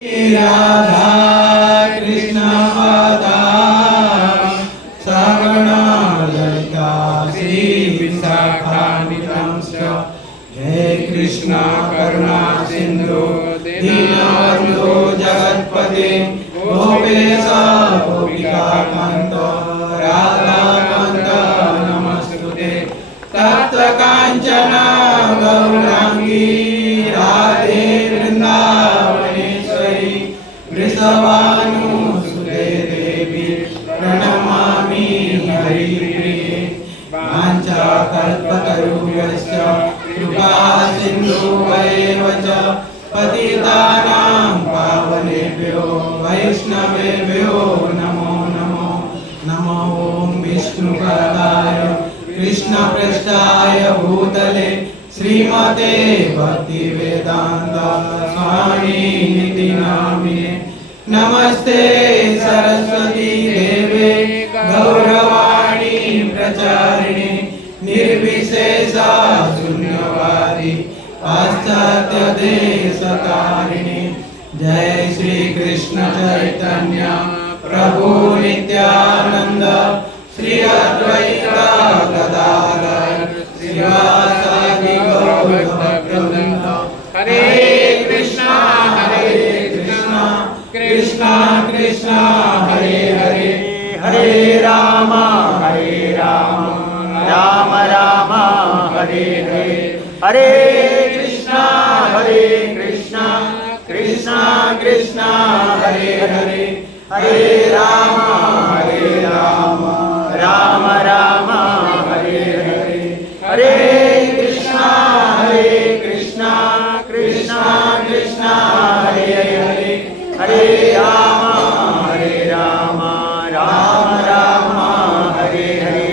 राधा कृष्ण पादा सगुणा ललिता श्री विशाखान्वितांश्च हे कृष्ण करुणा सिंधु दीनबन्धो जगत्पते गोपेश गोपिकान्त राधाकान्त नमस्तुते तप्त कांचन गौरांगी राधे वृंदावनेश्वरी वृषभानुसुते देवी प्रणमामि हरिप्रिये वाञ्छाकल्पतरुभ्यश्च कृपा सिन्धुभ्येव च पतितानां पावनेभ्यो वैष्णवेभ्यो नमो नमो नमो ॐ विष्णुपदाय कृष्णपृष्ठाय भूतले श्रीमते भक्तिवेदांत स्वामी नामिने नमस्ते सरस्वती देवे गौरवाणी प्रचारिणे निर्विशेषा शून्यवादी पाश्चात्य देशकारिणे जय श्री कृष्ण चैतन्य प्रभु नित्यानंद श्री अद्वैत गदाधर श्रीवासादि गौर भक्तवृंद हरे कृष्णा कृष्णा कृष्णा हरे हरे हरे राम राम राम हरे हरे हरे कृष्णा कृष्णा कृष्णा हरे हरे हरे राम राम राम हरे हरे हरे कृष्णा कृष्णा कृष्णा हरे हरे हरे राम राम राम हरे हरे।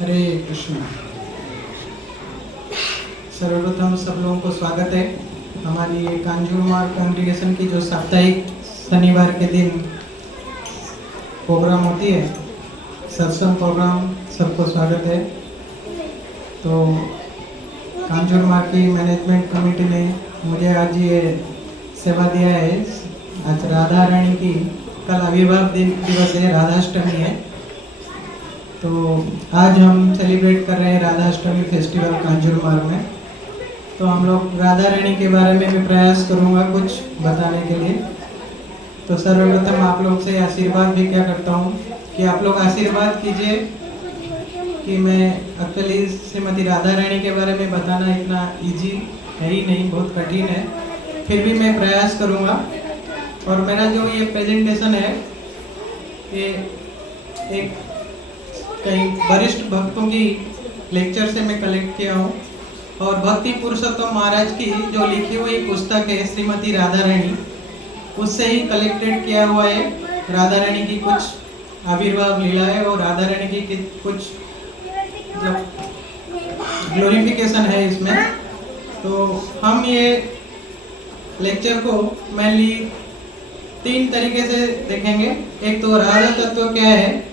हरे कृष्ण। सर्वप्रथम सब लोगों को स्वागत है हमारी कांजूरमार्ग कांग्रीगेशन की जो साप्ताहिक शनिवार के दिन प्रोग्राम होती है, सत्संग प्रोग्राम, सबको स्वागत है। तो कांजूरमार्ग की मैनेजमेंट कमेटी ने मुझे आज ये सेवा दिया है। आज राधा रानी की कल आविर्भाव दिवस है, राधाष्टमी है। तो आज हम सेलिब्रेट कर रहे हैं राधाष्टमी फेस्टिवल कांजूरमार्ग में। तो हम लोग राधा रानी के बारे में भी प्रयास करूंगा कुछ बताने के लिए। तो सर्वप्रथम आप लोग से आशीर्वाद भी क्या करता हूँ कि आप लोग आशीर्वाद कीजिए कि मैं एक्चुअली श्रीमती राधा रानी के बारे में बताना इतना इजी है ही नहीं, बहुत कठिन है, फिर भी मैं प्रयास करूँगा। और मेरा जो ये प्रेजेंटेशन है ये एक कई वरिष्ठ भक्तों की लेक्चर से मैं कलेक्ट किया हूँ और भक्ति पुरुषोत्तम महाराज की जो लिखी हुई पुस्तक है श्रीमती राधा रानी, उससे ही कलेक्टेड किया हुआ है। राधा रानी की कुछ आविर्भाव लीला है और राधा रानी की कुछ ग्लोरिफिकेशन है इसमें। तो हम ये लेक्चर को मेनली 3 तरीके से देखेंगे। एक तो राधा तत्व क्या है,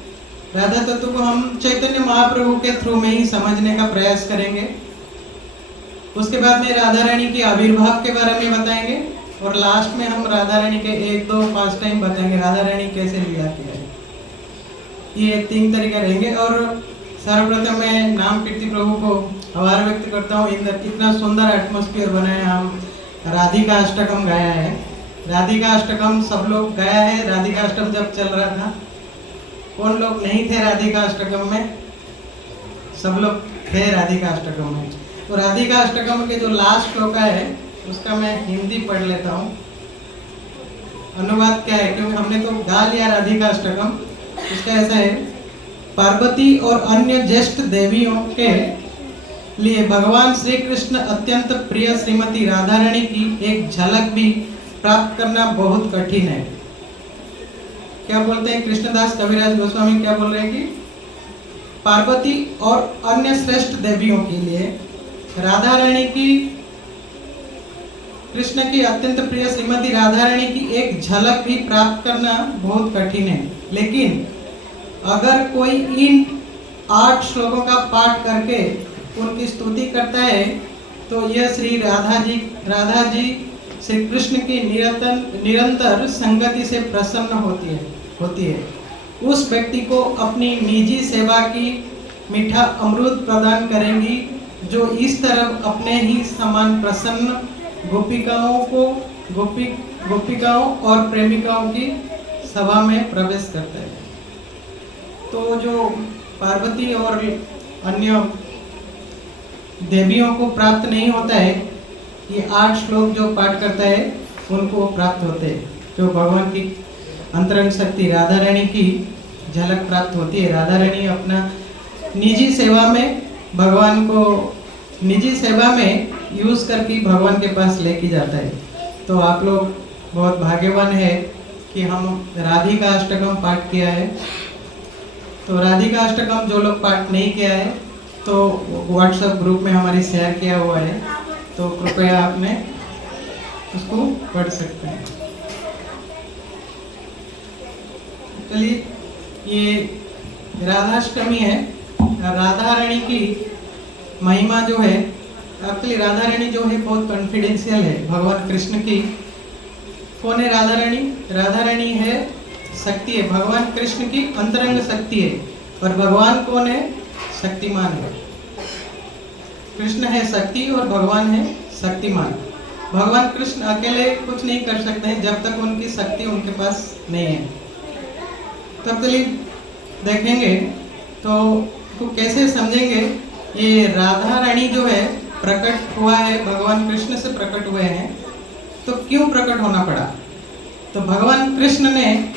राधा तत्व को हम चैतन्य महाप्रभु के थ्रू में ही समझने का प्रयास करेंगे। उसके बाद में राधा रानी के आविर्भाव के बारे में बताएंगे और लास्ट में हम राधा रानी के 1-2 पास टाइम बताएंगे राधा रानी कैसे लीला किया है। ये 3 तरीके रहेंगे। और सर्वप्रथम मैं नाम कीर्ति प्रभु को आभार व्यक्त करता हूँ। इतना सुंदर एटमॉस्फेयर बनाया, हम राधिका अष्टकम गाया है। राधिका अष्टकम सब लोग गाया है। राधिका अष्टकम जब चल रहा था, कौन लोग नहीं थे राधिका अष्टकम में? सब लोग थे राधिका अष्टकम में। तो राधिका अष्टकम के जो लास्ट श्लोक है उसका मैं हिंदी पढ़ लेता हूँ। अनुवाद क्या है, क्योंकि हमने तो गा लिया राधिका अष्टकम। उसका ऐसा है, पार्वती और अन्य ज्येष्ठ देवियों के लिए भगवान श्री कृष्ण अत्यंत प्रिय श्रीमती राधा रानी की एक झलक भी प्राप्त करना बहुत कठिन है। क्या बोलते हैं कृष्णदास कविराज गोस्वामी, क्या बोल रहे हैं कि पार्वती और अन्य श्रेष्ठ देवियों के लिए राधा रानी की, कृष्ण की अत्यंत प्रिय श्रीमती राधा रानी की एक झलक भी प्राप्त करना बहुत कठिन है। लेकिन अगर कोई इन 8 श्लोकों का पाठ करके उनकी स्तुति करता है, तो यह श्री राधा जी श्री कृष्ण की निरंतर संगति से प्रसन्न होती है। उस व्यक्ति को अपनी निजी सेवा की मीठा अमृत प्रदान करेंगी, जो इस तरह अपने ही समान प्रसन्न गोपिकाओं और प्रेमिकाओं की सभा में प्रवेश करता है। तो जो पार्वती और अन्य देवियों को प्राप्त नहीं होता है, ये 8 श्लोक जो पाठ करता है उनको प्राप्त होते हैं, जो भगवान की अंतरंग शक्ति राधा रानी की झलक प्राप्त होती है। राधा रानी अपना निजी सेवा में भगवान को निजी सेवा में यूज करके भगवान के पास लेके जाता है। तो आप लोग बहुत भाग्यवान है कि हम राधिका अष्टकम पाठ किया है। तो राधिका अष्टकम जो लोग पाठ नहीं किया है तो व्हाट्सएप ग्रुप में हमारी शेयर किया हुआ है, तो कृपया आपने उसको पढ़ सकते हैं। चलिए, ये राधाष्टमी है। राधा रानी की महिमा जो है, एक्चुअली राधा रानी जो है बहुत कॉन्फिडेंशियल है भगवान कृष्ण की। कौन है राधा रानी? राधा रानी है शक्ति है, भगवान कृष्ण की अंतरंग शक्ति है। और भगवान कौन है? शक्तिमान है। कृष्ण है शक्ति और भगवान है शक्तिमान। भगवान कृष्ण अकेले कुछ नहीं कर सकते हैं जब तक उनकी शक्ति उनके पास नहीं है। तब चलिए देखेंगे तो कैसे समझेंगे। ये राधा रानी जो है प्रकट हुआ है, भगवान कृष्ण से प्रकट हुए हैं, तो क्यों प्रकट होना पड़ा? तो भगवान कृष्ण ने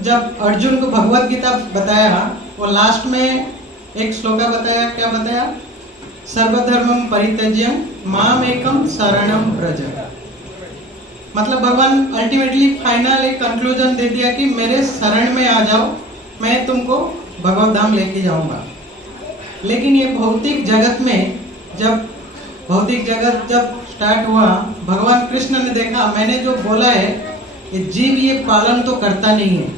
जब अर्जुन को भगवत गीता बताया, वो लास्ट में एक श्लोका बताया। क्या बताया? सर्वधर्मं परित्यज्य माम एकम शरणं व्रज। मतलब भगवान अल्टीमेटली फाइनल एक कंक्लूजन दे दिया कि मेरे शरण में आ जाओ, मैं तुमको भगवत धाम लेके जाऊंगा। लेकिन ये भौतिक जगत में जब स्टार्ट हुआ, भगवान कृष्ण ने देखा मैंने जो बोला है ये जीव ये पालन तो करता नहीं है,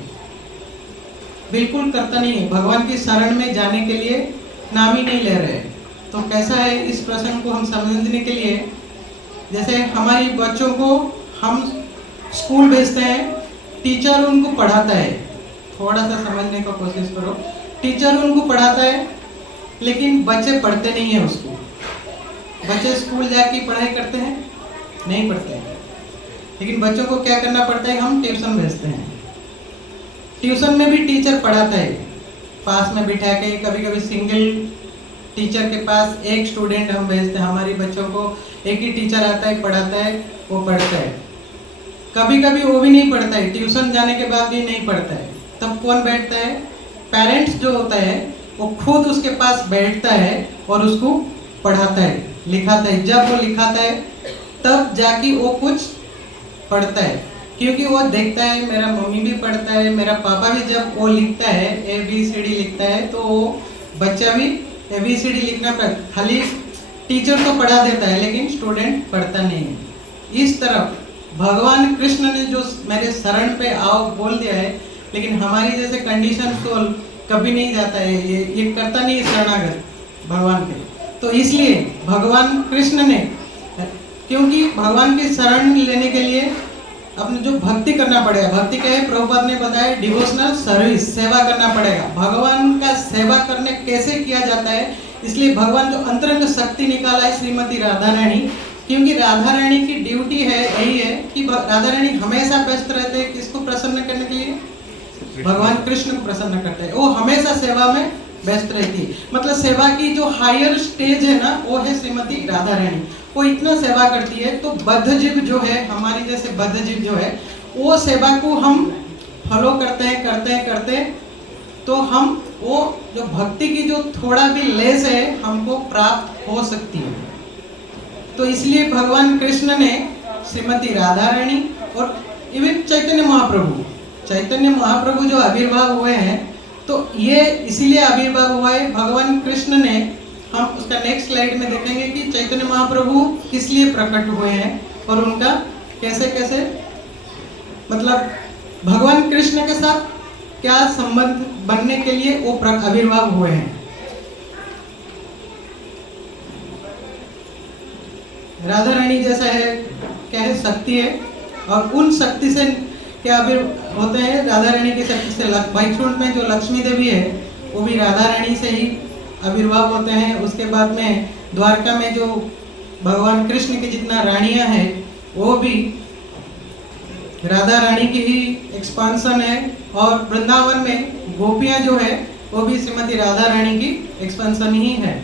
बिल्कुल करता नहीं है। भगवान की शरण में जाने के लिए नाम ही नहीं ले रहे। तो कैसा है, इस प्रसंग को हम समझने के लिए, जैसे हमारी बच्चों को हम स्कूल भेजते हैं, टीचर उनको पढ़ाता है। थोड़ा सा समझने का कोशिश करो। टीचर उनको पढ़ाता है लेकिन बच्चे पढ़ते नहीं है उसको। बच्चे स्कूल जाके पढ़ाई करते हैं? नहीं पढ़ते हैं। लेकिन बच्चों को क्या करना पड़ता है? हम ट्यूशन भेजते हैं। ट्यूशन में भी टीचर पढ़ाता है, पास में बिठा के। कभी कभी सिंगल टीचर के पास एक स्टूडेंट हम भेजते हैं। हमारी बच्चों को एक ही टीचर आता है, पढ़ाता है, वो पढ़ता है। कभी कभी वो भी नहीं पढ़ता है, ट्यूशन जाने के बाद भी नहीं पढ़ता है। तब कौन बैठता है? पेरेंट्स जो होता है वो खुद उसके पास बैठता है और उसको पढ़ाता है, लिखाता है। जब वो लिखाता है तब जाके वो कुछ पढ़ता है, क्योंकि वो देखता है मेरा मम्मी भी पढ़ता है, मेरा पापा भी जब वो लिखता है ABCD लिखता है, तो वो बच्चा भी ABCD लिखना पड़ता। खाली टीचर तो पढ़ा देता है लेकिन स्टूडेंट पढ़ता नहीं है। इस तरफ भगवान कृष्ण ने जो मेरे शरण पे आओ बोल दिया है, लेकिन हमारी जैसे कंडीशन सोल कभी नहीं जाता है, ये करता नहीं है शरणागत भगवान के। तो इसलिए भगवान कृष्ण ने, क्योंकि भगवान की शरण लेने के लिए अपने जो भक्ति करना पड़ेगा। भक्ति क्या है? प्रभुपाद ने बताया डिवोशनल सर्विस, सेवा करना पड़ेगा। भगवान का सेवा करने कैसे किया जाता है, इसलिए भगवान जो अंतरंग शक्ति निकाला है श्रीमती राधा रानी, क्योंकि राधा रानी की ड्यूटी है यही है कि राधा रानी हमेशा व्यस्त रहते हैं किसको प्रसन्न करने के लिए? भगवान कृष्ण को प्रसन्न करते हैं। वो हमेशा सेवा में व्यस्त रहती है। मतलब सेवा की जो हायर स्टेज है ना, वो है श्रीमती राधा रानी। वो इतना सेवा करती है, तो बद्ध जीव जो है, हमारी जैसे बद्ध जीव जो है, वो सेवा को हम फॉलो करते हैं, तो हम वो जो भक्ति की जो थोड़ा भी लेस है हमको प्राप्त हो सकती है। तो इसलिए भगवान कृष्ण ने श्रीमती राधा रानी और इवन चैतन्य महाप्रभु जो आविर्भाव हुए हैं, तो ये इसीलिए आविर्भाव हुआ है। भगवान कृष्ण ने, हम उसका नेक्स्ट स्लाइड में देखेंगे कि चैतन्य महाप्रभु किस लिए प्रकट हुए हैं और उनका कैसे कैसे, मतलब भगवान कृष्ण के साथ क्या संबंध बनने के लिए वो आविर्भाव हुए हैं। राधा रानी जैसा है, क्या है, शक्ति है। और उन शक्ति से क्या होते हैं, राधा रानी की शक्ति से वैकुंठ में जो लक्ष्मी देवी है वो भी राधा रानी से ही आविर्भाव होते हैं। उसके बाद में द्वारका में जो भगवान कृष्ण की जितना रानियां हैं वो भी राधा रानी की ही एक्सपांसन है। और वृंदावन में गोपियां जो है वो भी श्रीमती राधा रानी की एक्सपेंशन ही है।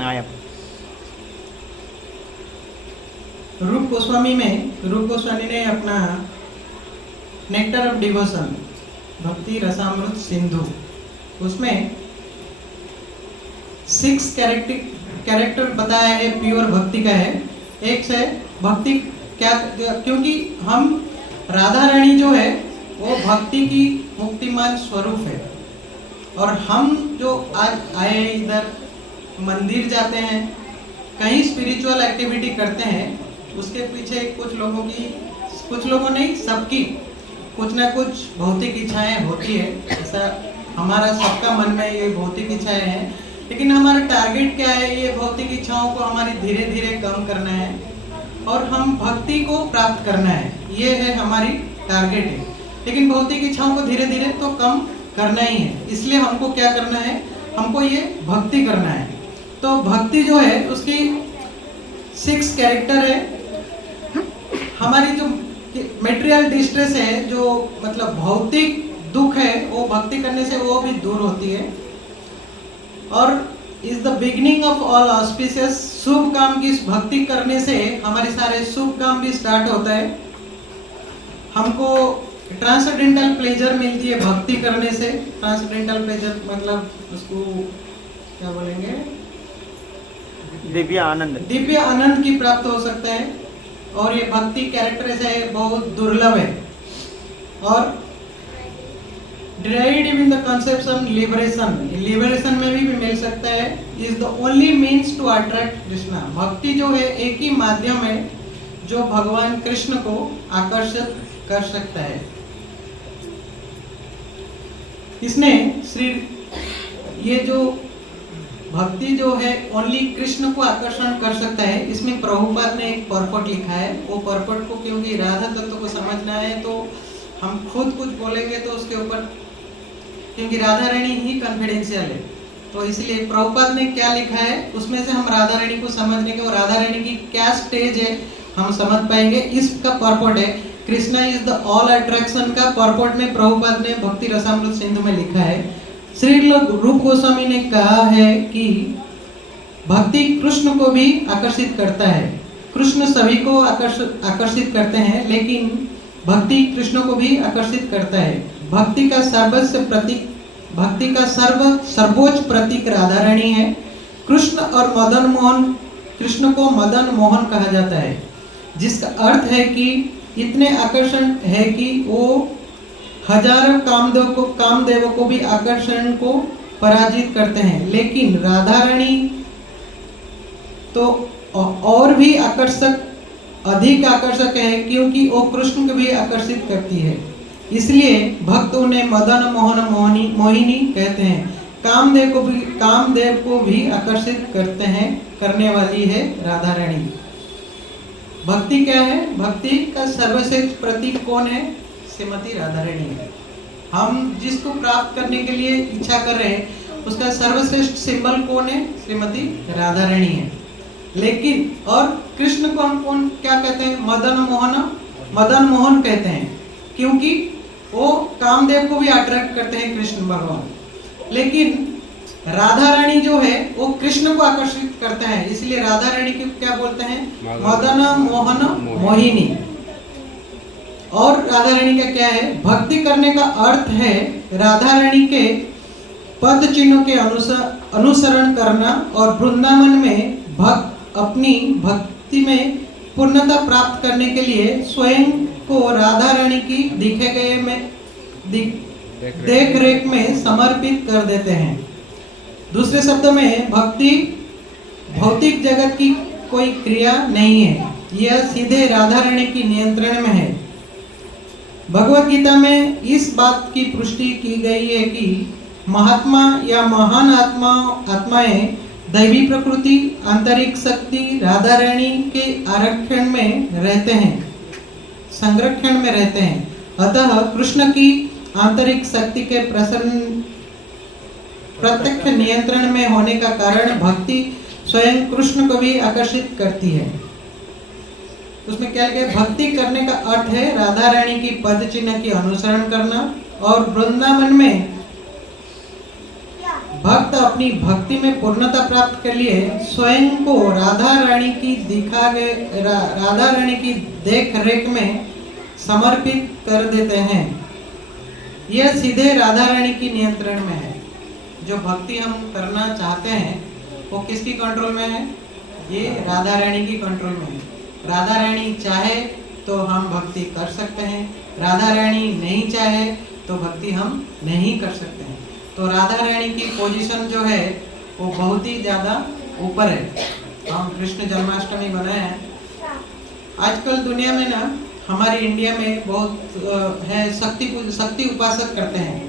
आया। रूप गोस्वामी ने अपना नेक्टर ऑफ डिवोशन भक्ति रसामृत सिंधु, उसमें 6 कैरेक्टर बताया है, प्योर भक्ति का है। एक से भक्ति क्या, क्योंकि हम राधा रानी जो है वो भक्ति की मुक्तिमान स्वरूप है। और हम जो आज आए इधर मंदिर जाते हैं, कहीं स्पिरिचुअल एक्टिविटी करते हैं, उसके पीछे कुछ लोगों नहीं, सबकी कुछ ना कुछ भौतिक इच्छाएं होती है। ऐसा हमारा सबका मन में ये भौतिक इच्छाएं हैं, लेकिन हमारा टारगेट क्या है, ये भौतिक इच्छाओं को हमारी धीरे धीरे कम करना है और हम भक्ति को प्राप्त करना है, ये है हमारी टारगेट है। लेकिन भौतिक इच्छाओं को धीरे धीरे तो कम करना ही है, इसलिए हमको क्या करना है, हमको ये भक्ति करना है। तो भक्ति जो है उसकी 6 कैरेक्टर है। हमारी जो मेटेरियल डिस्ट्रेस है, जो मतलब भौतिक दुख है, वो भक्ति करने से वो भी दूर होती है। और is the beginning of all auspicious, शुभ काम की भक्ति करने से हमारे सारे शुभ काम भी स्टार्ट होता है। हमको ट्रांसेंडेंटल प्लेजर मिलती है भक्ति करने से। ट्रांसेंडेंटल प्लेजर मतलब उसको क्या बोलेंगे, दिव्य आनंद की प्राप्त हो सकता है। और ये भक्ति कैरेक्टर ऐसा है, बहुत दुर्लभ है। और derived in the conception liberation में भी मिल सकता है। Is the only means to attract Krishna, भक्ति जो है एक ही माध्यम है जो भगवान कृष्ण को आकर्षित कर सकता है। इसने ये जो भक्ति जो है ओनली कृष्ण को आकर्षण कर सकता है, इसमें प्रभुपाद ने एक पर्पट लिखा है। वो पर्पट को क्योंकि राधा तत्व को समझना है तो हम खुद कुछ बोलेंगे तो उसके ऊपर, क्योंकि राधा रानी ही कॉन्फिडेंशियल है, तो इसलिए प्रभुपाद ने क्या लिखा है उसमें से हम राधा रानी को समझने के और राधा रानी की क्या स्टेज है हम समझ पाएंगे। इसका पर्पट है Krishna is the all attraction का पर्पट में प्रभुपाद ने भक्ति रसामृत सिंधु में लिखा है। श्री रूप गोस्वामी ने कहा है कि भक्ति कृष्ण को भी आकर्षित करता है। कृष्ण सभी को आकर्षित करते हैं, लेकिन भक्ति कृष्ण को भी आकर्षित करता है। भक्ति का सर्वोच्च प्रतीक राधा रानी है। कृष्ण और मदन मोहन, कृष्ण को मदन मोहन कहा जाता है, जिसका अर्थ है कि इतने आकर्षण है कि वो हजारों कामदेवों को भी आकर्षण को पराजित करते हैं। लेकिन राधा रानी तो और भी अधिक आकर्षक है, क्योंकि वो कृष्ण को भी आकर्षित करती है। इसलिए भक्त उन्हें मदन मोहन मोहिनी कहते हैं। कामदेव को भी आकर्षित करने वाली है राधा रानी। भक्ति क्या है, भक्ति का सर्वश्रेष्ठ प्रतीक कौन है, श्रीमती राधा रानी है। हम जिसको प्राप्त करने के लिए इच्छा कर रहे हैं उसका सर्वश्रेष्ठ सिंबल कौन है, श्रीमती राधा रानी है। लेकिन और कृष्ण को हम क्या कहते हैं, मदन मोहन कहते हैं, क्योंकि वो कामदेव को भी अट्रैक्ट करते हैं कृष्ण भगवान। लेकिन राधा रानी जो है वो कृष्ण को आकर्षित करते हैं, इसलिए राधा रानी को क्या बोलते हैं, मदन मोहन मोहिनी। और राधा रानी का क्या है, भक्ति करने का अर्थ है राधा रानी के पद चिन्हों के अनुसरण करना और वृंदावन में अपनी भक्ति में पूर्णता प्राप्त करने के लिए स्वयं को राधा रानी की दिखे गए देख रेख में समर्पित कर देते हैं। दूसरे शब्दों में भक्ति भौतिक जगत की कोई क्रिया नहीं है, यह सीधे राधा रानी की नियंत्रण में है। भगवत गीता में इस बात की पुष्टि की गई है कि महात्मा या महान आत्माएं दैवी प्रकृति, आंतरिक शक्ति राधा रानी के आरक्षण में रहते हैं, संरक्षण में रहते हैं। अतः कृष्ण की आंतरिक शक्ति के प्रत्यक्ष नियंत्रण में होने का कारण भक्ति स्वयं कृष्ण को भी आकर्षित करती है। उसमें क्या लिखा है? भक्ति करने का अर्थ है राधा रानी की पद चिन्ह की अनुसरण करना, और वृंदावन में भक्त अपनी भक्ति में पूर्णता प्राप्त के लिए स्वयं को राधा रानी की देख रेख में समर्पित कर देते हैं। यह सीधे राधा रानी की नियंत्रण में है। जो भक्ति हम करना चाहते हैं वो किसकी कंट्रोल में है? ये राधा रानी की कंट्रोल में है। राधा रानी चाहे तो हम भक्ति कर सकते हैं, राधा रानी नहीं चाहे तो भक्ति हम नहीं कर सकते हैं। तो राधा रानी की पोजीशन जो है वो बहुत ही ज़्यादा ऊपर है। हम कृष्ण जन्माष्टमी मनाए हैं। आजकल दुनिया में ना, हमारी इंडिया में बहुत है शक्ति उपासक करते हैं।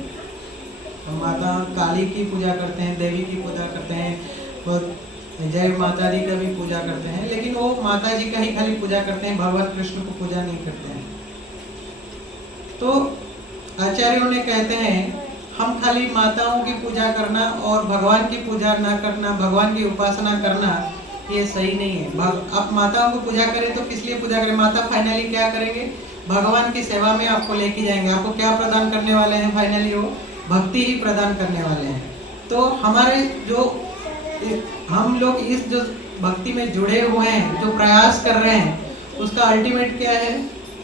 माता काली की पूजा करते हैं, देवी की पूजा करते हैं, और जय माता दी का भी पूजा करते हैं, लेकिन वो माता जी का ही खाली पूजा करते हैं, भगवान कृष्ण को पूजा नहीं करते हैं। तो आचार्यों ने कहते हैं हम खाली माताओं की पूजा करना और भगवान की पूजा ना करना, भगवान की उपासना करना, ये सही नहीं है। आप माताओं को पूजा करें तो किस लिए पूजा करें? माता फाइनली क्या करेंगे? भगवान की सेवा में आपको लेके जाएंगे। आपको क्या प्रदान करने वाले हैं? फाइनली वो भक्ति ही प्रदान करने वाले हैं। तो हमारे जो हम लोग इस जो भक्ति में जुड़े हुए हैं, जो प्रयास कर रहे हैं, उसका अल्टीमेट क्या है?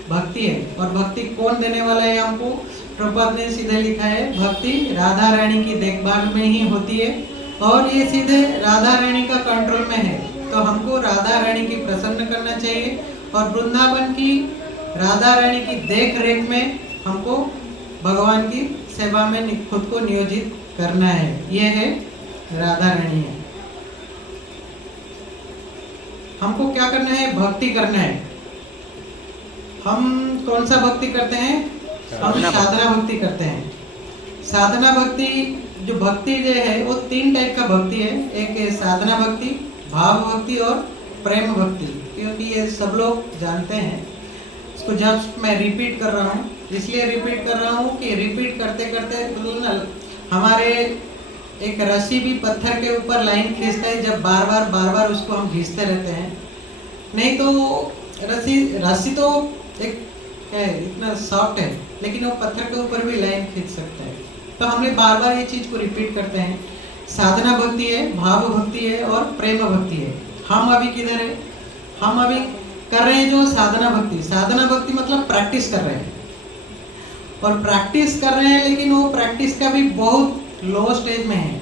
भक्ति है। और भक्ति कौन देने वाला है हमको? प्रभुपाद ने सीधे लिखा है, भक्ति राधा रानी की देखभाल में ही होती है, और ये सीधे राधा रानी का कंट्रोल में है। तो हमको राधा रानी की प्रसन्न करना चाहिए, और वृंदावन की राधा रानी की देख रेख में हमको भगवान की सेवा में खुद को नियोजित करना है। ये है राधा रानी है। हमको क्या करना है? भक्ति करना है। हम कौन सा भक्ति करते हैं? हम साधना भक्ति करते हैं। साधना भक्ति जो है वो 3 टाइप का भक्ति है। एक है साधना भक्ति, भाव भक्ति और प्रेम भक्ति। क्योंकि ये सब लोग जानते हैं, इसको जब मैं रिपीट कर रहा हूँ, इसलिए रिपीट कर रहा हूँ कि रिपीट करते करते हमारे एक रस्सी भी पत्थर के ऊपर लाइन खींचता है, जब बार बार उसको हम खींचते रहते हैं। नहीं तो रस्सी तो एक है, इतना सॉफ्ट है, लेकिन वो पत्थर के ऊपर भी लाइन खींच सकता है। तो हम लोग बार बार ये चीज को रिपीट करते हैं। साधना भक्ति है, भाव भक्ति है और प्रेम भक्ति है। हम अभी किधर है? हम अभी कर रहे हैं जो साधना भक्ति। साधना भक्ति मतलब प्रैक्टिस कर रहे हैं, और प्रैक्टिस कर रहे हैं, लेकिन वो प्रैक्टिस का भी बहुत लो स्टेज में है।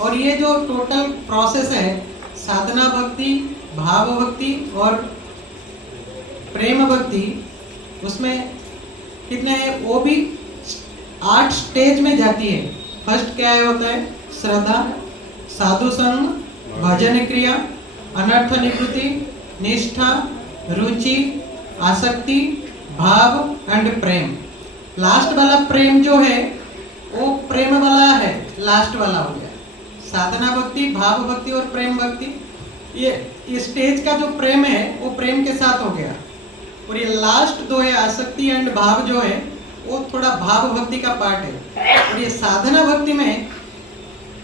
और ये जो टोटल प्रोसेस है, साधना भक्ति, भाव भक्ति और प्रेम भक्ति, उसमें कितने हैं? वो भी 8 स्टेज में जाती है। फर्स्ट क्या है होता है? श्रद्धा, साधु संग, भजन क्रिया, अनर्थ निवृत्ति, निष्ठा, रुचि, आसक्ति, भाव एंड प्रेम। लास्ट वाला प्रेम जो है वो प्रेम वाला है, लास्ट वाला हो गया। साधना भक्ति, भाव भक्ति और प्रेम भक्ति, ये स्टेज का जो प्रेम है वो प्रेम के साथ हो गया। और ये लास्ट 2 है आसक्ति एंड भाव, जो है वो थोड़ा भाव भक्ति का पार्ट है। और ये साधना भक्ति में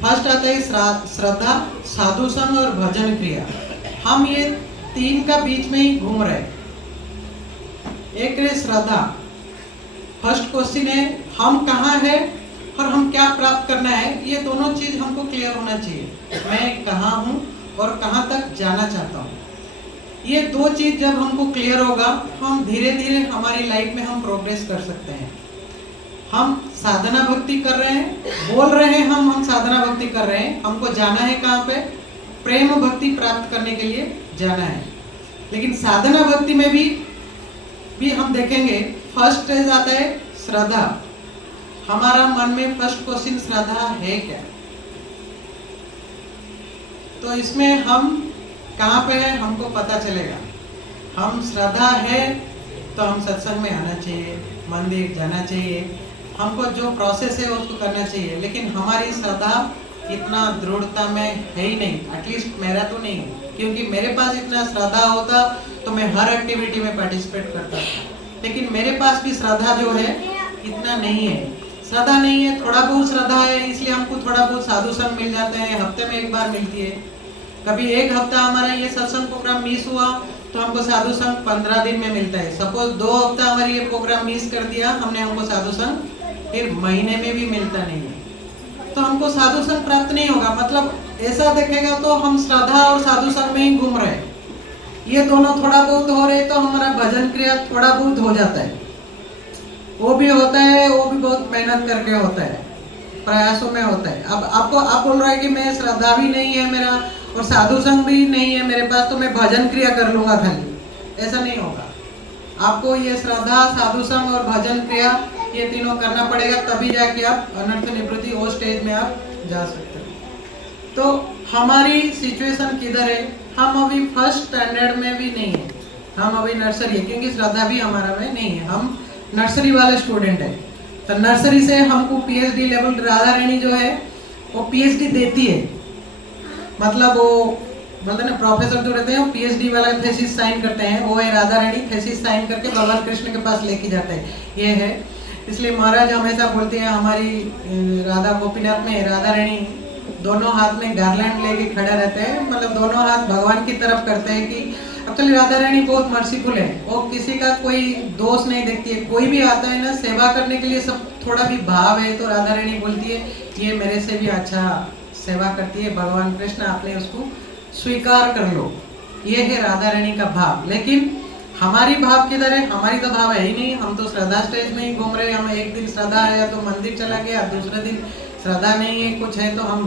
फर्स्ट आता है श्रद्धा, साधु संग और भजन क्रिया। हम ये 3 का बीच में ही घूम रहे हैं। एक है श्रद्धा। फर्स्ट क्वेश्चन है हम कहाँ है और हम क्या प्राप्त करना है। ये दोनों चीज हमको क्लियर होना चाहिए। मैं कहाँ हूँ और कहाँ तक जाना चाहता हूँ। ये 2 चीज जब हमको क्लियर होगा, हम धीरे धीरे हमारी लाइफ में हम प्रोग्रेस कर सकते हैं। हम साधना भक्ति कर रहे हैं, बोल रहे हैं हम साधना भक्ति कर रहे हैं, हमको जाना है कहाँ पे? प्रेम भक्ति प्राप्त करने के लिए जाना है। लेकिन साधना भक्ति में भी हम देखेंगे, फर्स्ट स्टेज आता है श्रद्धा। हमारा मन में फर्स्ट क्वेश्चन श्रद्धा है क्या? तो इसमें हम कहाँ पे है हमको पता चलेगा। हम श्रद्धा है तो हम सत्संग में आना चाहिए, मंदिर जाना चाहिए, हमको जो प्रोसेस है उसको करना चाहिए। लेकिन हमारी श्रद्धा इतना दृढ़ता में है ही नहीं, एटलीस्ट मेरा तो नहीं है, क्योंकि मेरे पास इतना श्रद्धा होता तो मैं हर एक्टिविटी में पार्टिसिपेट करता था। लेकिन मेरे पास भी श्रद्धा जो है इतना नहीं है, श्रद्धा नहीं है, थोड़ा बहुत श्रद्धा है, इसलिए हमको थोड़ा बहुत साधु संग मिल जाते हैं, हफ्ते में एक बार मिलती है। कभी एक हफ्ता हमारा ये सत्संग प्रोग्राम मिस हुआ तो हमको साधु संग 15 दिन में मिलता है। सपोज 2 हफ्ता हमारी ये प्रोग्राम मिस कर दिया हमने, हमको साधु संग फिर महीने में भी मिलता नहीं है, तो हमको साधु संग प्राप्त नहीं होगा। मतलब ऐसा देखेगा तो हम श्रद्धा और साधु संग में ही घूम रहे हैं। ये दोनों थोड़ा बहुत हो रहे तो हमारा भजन क्रिया थोड़ा बहुत हो जाता है, वो भी होता है, वो भी बहुत मेहनत करके होता है, प्रयासों में होता है। अब आप बोल रहे हैं कि मैं श्रद्धा भी नहीं है मेरा और साधु संग भी नहीं है मेरे पास, तो मैं भजन क्रिया कर लूंगा खाली, ऐसा नहीं होगा। आपको ये श्रद्धा, साधु संग और भजन क्रिया ये तीनों करना पड़ेगा, तभी जाके आप अनर्थ निवृत्ति वो स्टेज में आप जा सकते हो। तो हमारी सिचुएशन किधर है, हम अभी फर्स्ट स्टैंडर्ड में भी नहीं है, हम अभी नर्सरी है, क्योंकि श्रद्धा भी हमारा में नहीं है, हम नर्सरी वाले स्टूडेंट है। तो नर्सरी से हमको पीएचडी लेवल राधा रानी जो है वो पीएचडी देती है, मतलब वो बोलते ना प्रोफेसर जो रहते हैं वो पीएचडी वाला थीसिस साइन करते हैं, वो है राधा रानी, थीसिस साइन करके भगवान कृष्ण के पास लेके जाते हैं, ये है। इसलिए महाराज हमेशा बोलते हैं हमारी राधा गोपीनाथ में राधा रानी दोनों हाथ में गार्लैंड लेके खड़े रहते हैं, मतलब दोनों हाथ भगवान की तरफ करते हैं कि एक्चुअली राधा रानी बहुत मर्सीफुल है, वो किसी का कोई दोष नहीं देखती है। कोई भी आता है ना सेवा करने के लिए, सब थोड़ा भी भाव है तो राधा रानी बोलती है ये मेरे से भी अच्छा सेवा करती है, भगवान कृष्ण आपने उसको स्वीकार कर लो, ये है राधा रानी का भाव। लेकिन हमारी भाव किधर है, हमारी तो भाव है ही नहीं, हम तो श्रद्धा स्टेज में ही घूम रहे हैं। हम एक दिन श्रद्धा आया तो मंदिर चला गया, दूसरे दिन श्रद्धा नहीं है कुछ है तो हम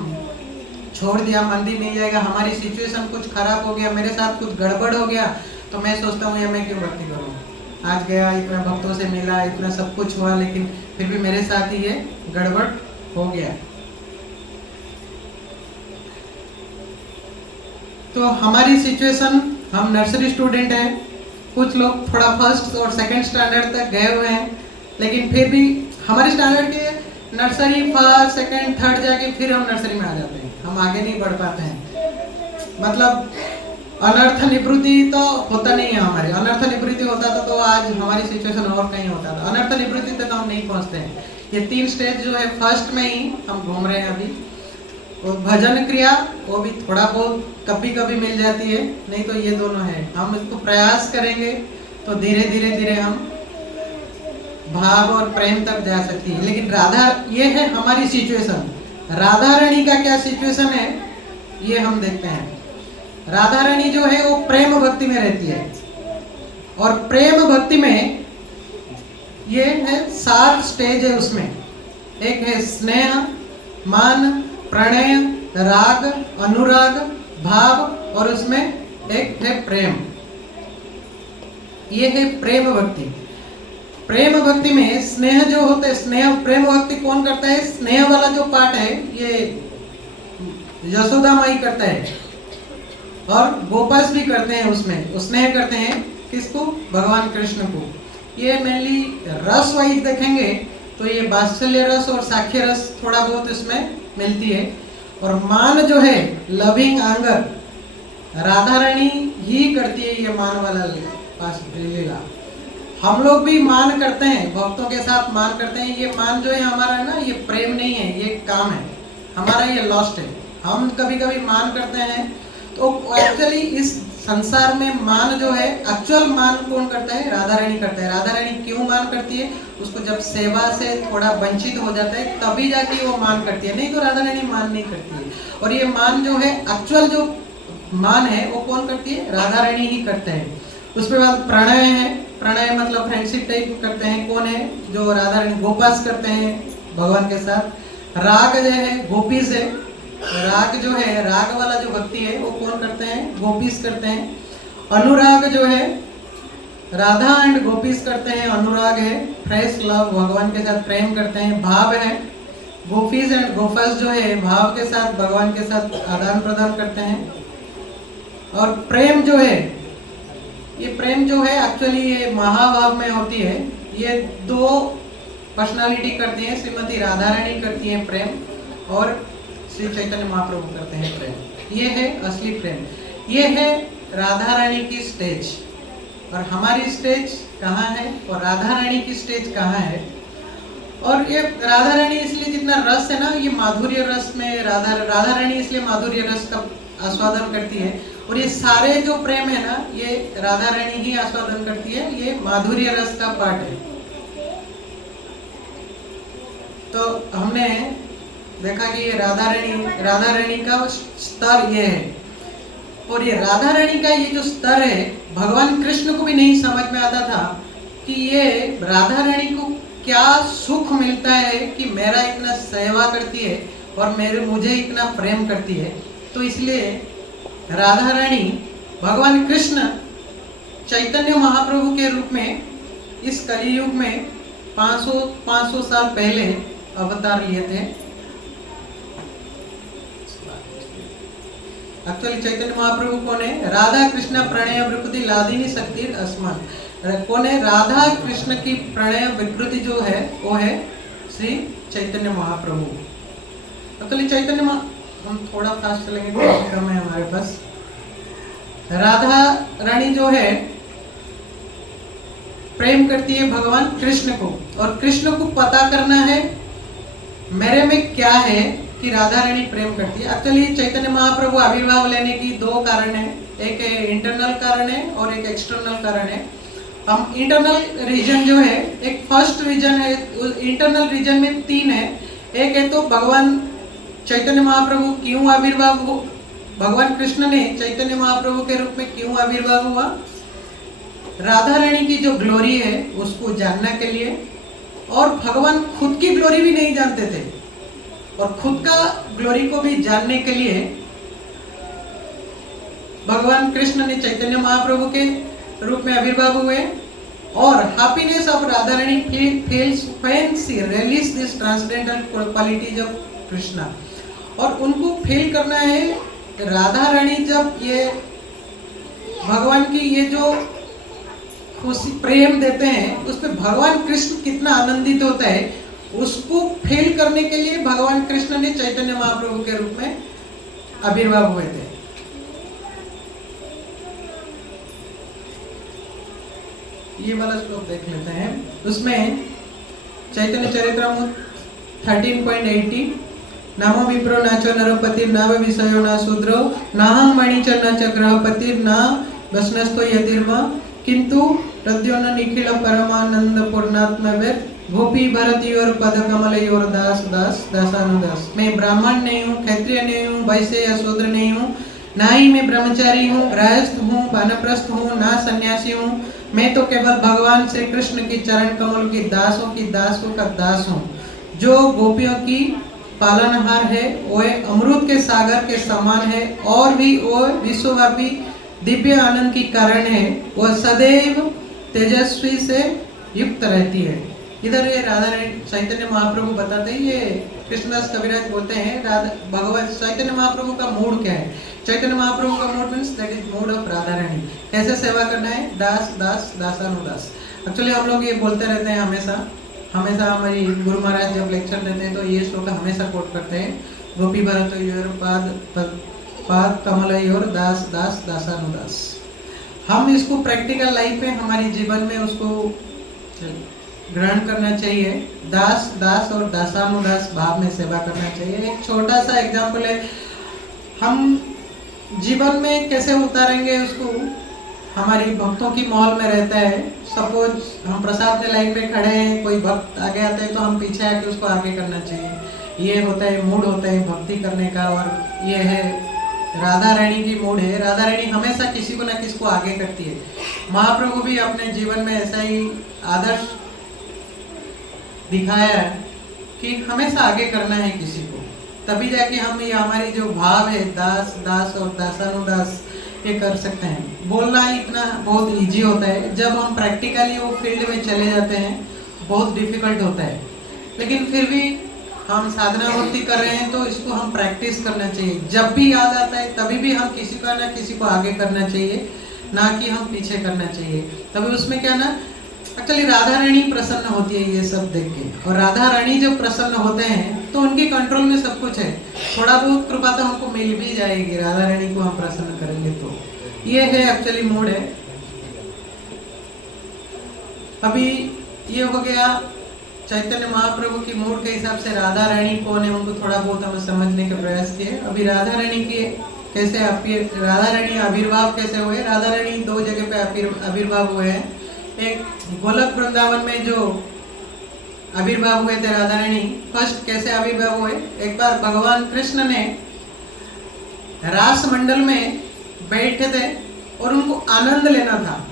छोड़ दिया, मंदिर नहीं जाएगा। हमारी सिचुएशन कुछ खराब हो गया, मेरे साथ कुछ गड़बड़ हो गया तो मैं सोचता हूँ ये मैं क्यों भक्ति करूँ, आज गया इतना भक्तों से मिला, इतना सब कुछ हुआ, लेकिन फिर भी मेरे साथ ही ये गड़बड़ हो गया। तो हमारी सिचुएशन, हम नर्सरी स्टूडेंट हैं, कुछ लोग थोड़ा फर्स्ट और सेकंड स्टैंडर्ड तक गए हुए हैं, लेकिन फिर भी हमारे स्टैंडर्ड के नर्सरी फर्स्ट सेकंड थर्ड जाके फिर हम नर्सरी में आ जाते हैं, हम आगे नहीं बढ़ पाते हैं। मतलब अनर्थ निवृत्ति तो होता नहीं है हमारे, अनर्थ निवृत्ति होता था तो आज हमारी सिचुएशन और कहीं होता था, अनर्थ निवृत्ति तक हम नहीं पहुंचते हैं। ये 3 स्टेज जो है फर्स्ट में ही हम घूम रहे हैं अभी। और भजन क्रिया वो भी थोड़ा बहुत कभी कभी मिल जाती है, नहीं तो ये दोनों है। हम इसको प्रयास करेंगे तो धीरे धीरे धीरे हम भाव और प्रेम तक जा सकती है। लेकिन राधा, ये है हमारी सिचुएशन। राधा रानी का क्या सिचुएशन है ये हम देखते हैं। राधा रानी जो है वो प्रेम भक्ति में रहती है, और प्रेम भक्ति में ये है 7 स्टेज है उसमें। एक है स्नेह, मान, प्रणय, राग, अनुराग, भाव, और उसमें एक है प्रेम। ये है प्रेम भक्ति। प्रेम भक्ति में स्नेह जो होता है, स्नेह प्रेम भक्ति कौन करता है, स्नेह वाला जो पार्ट है ये यशोदा माई करता है, और गोपास भी करते हैं उसमें, स्नेह करते हैं किसको, भगवान कृष्ण को। ये मेनली रस वाइज देखेंगे तो ये वात्सल्य रस और साख्य रस थोड़ा बहुत इसमें मिलती है। और मान जो है लविंग आंगर, राधा रानी ही करती है ये मान वाला लीला। हम लोग भी मान करते हैं, भक्तों के साथ मान करते हैं। ये मान जो है हमारा है ना, ये प्रेम नहीं है, ये काम है हमारा, ये लॉस्ट है। हम कभी कभी मान करते हैं तो एक्चुअली इस संसार में मान जो है, एक्चुअल मान कौन करता है, राधा रानी करता है। राधा रानी क्यों मान करती है, उसको जब सेवा से थोड़ा वंचित हो जाता है तभी जाके वो मान करती है, नहीं तो राधा रानी मान नहीं करती है। और ये मान जो है, एक्चुअल जो मान है वो कौन करती है, राधा रानी ही करते हैं। उसके बाद प्रणय है, प्रणय मतलब फ्रेंडशिप टाइप करते हैं, कौन है, जो राधा रानी गोपास करते हैं भगवान के साथ। राग जो है गोपीस है, राग जो है, राग वाला जो भक्ति है वो कौन करते हैं, गोपीस करते हैं। अनुराग जो है राधा एंड गोपीस करते हैं, अनुराग है फ्रेश लव, भगवान के साथ प्रेम करते हैं। भाव है गोपीस एंड गोपास जो है भाव के साथ भगवान के साथ आदान प्रदान करते हैं। और प्रेम जो है, ये प्रेम जो है एक्चुअली ये महाभाव में होती है। ये दो पर्सनालिटी करती हैं, श्रीमती राधा रानी करती हैं प्रेम और श्री चैतन्य महाप्रभु करते हैं प्रेम। ये है असली प्रेम। ये है राधा रानी की स्टेज और हमारी स्टेज कहाँ है और राधा रानी की स्टेज कहाँ है। और ये राधा रानी इसलिए जितना रस है ना, ये माधुर्य रस में राधा रानी इसलिए माधुर्य रस का आस्वादन करती है। और ये सारे जो प्रेम है ना, ये राधा रानी ही आस्वादन करती है, ये माधुर्य रस का पार्ट है। तो हमने देखा कि ये राधा रानी का स्तर ये है। और ये राधा रानी का ये जो स्तर है, भगवान कृष्ण को भी नहीं समझ में आता था कि ये राधा रानी को क्या सुख मिलता है कि मेरा इतना सेवा करती है और मुझे इतना प्रेम करती है। तो इसलिए राधा रानी भगवान कृष्ण चैतन्य महाप्रभु के रूप में इस कलियुग में 500 साल पहले अवतार लिए थे। एक्चुअली चैतन्य महाप्रभु कौन है? राधा कृष्ण प्रणय विकृति लादिनी शक्ति अस्मान। कौन है? राधा कृष्ण की प्रणय विकृति जो है वो है श्री चैतन्य महाप्रभु। एक्चुअली चैतन्य हम थोड़ा फास्ट चलेंगे, कम है हमारे पास। राधा रानी जो है प्रेम करती है भगवान कृष्ण को, और कृष्ण को पता करना है मेरे में क्या है कि राधा रानी प्रेम करती है। एक्चुअली चैतन्य महाप्रभु आविर्भाव लेने की दो कारण है, एक इंटरनल कारण है और एक एक्सटर्नल कारण है। हम इंटरनल रीजन जो है, एक फर्स्ट रीजन है, इंटरनल रीजन में 3 है। एक है तो भगवान चैतन्य महाप्रभु क्यों आविर्भाव हो, भगवान कृष्ण ने चैतन्य महाप्रभु के रूप में क्यों आविर्भाव हुआ, राधा रानी की जो ग्लोरी है उसको जानने के लिए, और भगवान खुद की ग्लोरी भी नहीं जानते थे और खुद का ग्लोरी को भी जानने के लिए भगवान कृष्ण ने चैतन्य महाप्रभु के रूप में आविर्भाव हुए। और happiness of Radha Rani feels when she release this transcendental qualities of Krishna, और उनको फील करना है राधा रानी जब ये भगवान की ये जो खुशी प्रेम देते हैं उस पर भगवान कृष्ण कितना आनंदित होता है, उसको फील करने के लिए भगवान कृष्ण ने चैतन्य महाप्रभु के रूप में आविर्भाव हुए थे। ये वाला श्लोक देख लेते हैं। उसमें चैतन्य चरितामृत 13.80 नामो विप्रो नाचो नरोपतिर नाव विषयो ना शूद्रो नाहं मणिच न च ग्रहपतिर न वसनस्तो यतिर्वा किंतु प्रद्योन निखिल परमानंद पूर्णात्मवेद गोपी भरती और पद कमल और दास दास दासानुदास। मैं ब्राह्मण नहीं हूँ, क्षत्रिय नहीं हूँ, वैश्य या शूद्र नहीं हूँ, ना ही मैं ब्रह्मचारी हूँ, गृहस्थ हूँ, वानप्रस्थ हूँ, ना सन्यासी हूँ। मैं तो केवल भगवान श्री कृष्ण की चरण कमल की दासों का दास हूँ। जो गोपियों की पालनहार है वह अमृत के सागर के समान है और भी वो विश्वव्यापी दिव्य आनंद की कारण है। वह सदैव तेजस्वी से युक्त रहती है। इधर ये राधा रानी चैतन्य महाप्रभु बताते हैं, ये कृष्णदास कविराज बोलते हैं भगवान चैतन्य महाप्रभु का मूड क्या है। चैतन्य महाप्रभु का mood means that is mood of Radha Rani. कैसे सेवा करना है? दास दास दासानुदास। एक्चुअली हम लोग ये बोलते रहते हैं हमेशा हमारी गुरु महाराज जब लेक्चर देते हैं तो ये श्लोक हमेशा कोट करते हैं, गोपी भरत योर पाद कमल योर दास दास दासानुदास। हम इसको प्रैक्टिकल लाइफ में हमारे जीवन में उसको ग्रहण करना चाहिए। दास दास और दासानुदास भाव में सेवा करना चाहिए। एक छोटा सा एग्जाम्पल है, हम जीवन में कैसे उतारेंगे उसको, हमारी भक्तों की माहौल में रहता है। सपोज हम प्रसाद में लाइन में खड़े हैं, कोई भक्त आगे आता है तो हम पीछे आके उसको आगे करना चाहिए। ये होता है मूड होता है भक्ति करने का। और ये है राधा रानी की मूड है। राधा रानी हमेशा किसी को ना किसी को आगे करती है। महाप्रभु भी अपने जीवन में ऐसा ही आदर्श दिखाया कि हमेशा आगे करना है किसी को, तभी जाके हम ये हमारी जो भाव है दास दास और दासानुदास ये कर सकते हैं। बोलना इतना बहुत इजी होता है, जब हम प्रैक्टिकली वो फील्ड में चले जाते हैं बहुत डिफिकल्ट होता है। लेकिन फिर भी हम साधना भक्ति कर रहे हैं तो इसको हम प्रैक्टिस करना चाहिए। जब भी याद आता है तभी भी हम किसी का ना किसी को आगे करना चाहिए, ना कि हम पीछे करना चाहिए। तभी उसमें क्या ना, एक्चुअली राधा रानी प्रसन्न होती है ये सब देख के, और राधा रानी जब प्रसन्न होते हैं तो उनके कंट्रोल में सब कुछ है। थोड़ा बहुत कृपा तो हमको मिल भी जाएगी, राधा रानी को हम प्रसन्न करेंगे तो। ये है एक्चुअली मूड है। अभी ये हो गया चैतन्य महाप्रभु की मूड के हिसाब से राधा रानी कौन है उनको थोड़ा बहुत हम समझने के प्रयास किए। अभी राधा रानी की कैसे राधा रानी आविर्भाव कैसे हुए। राधा रानी दो जगह पे आविर्भाव हुए हैं। एक गोलक वृंदावन में जो आविर्भाव हुए थे राधा रानी, फर्स्ट कैसे आविर्भाव हुए, एक बार भगवान कृष्ण ने रास मंडल में बैठे थे और उनको आनंद लेना था।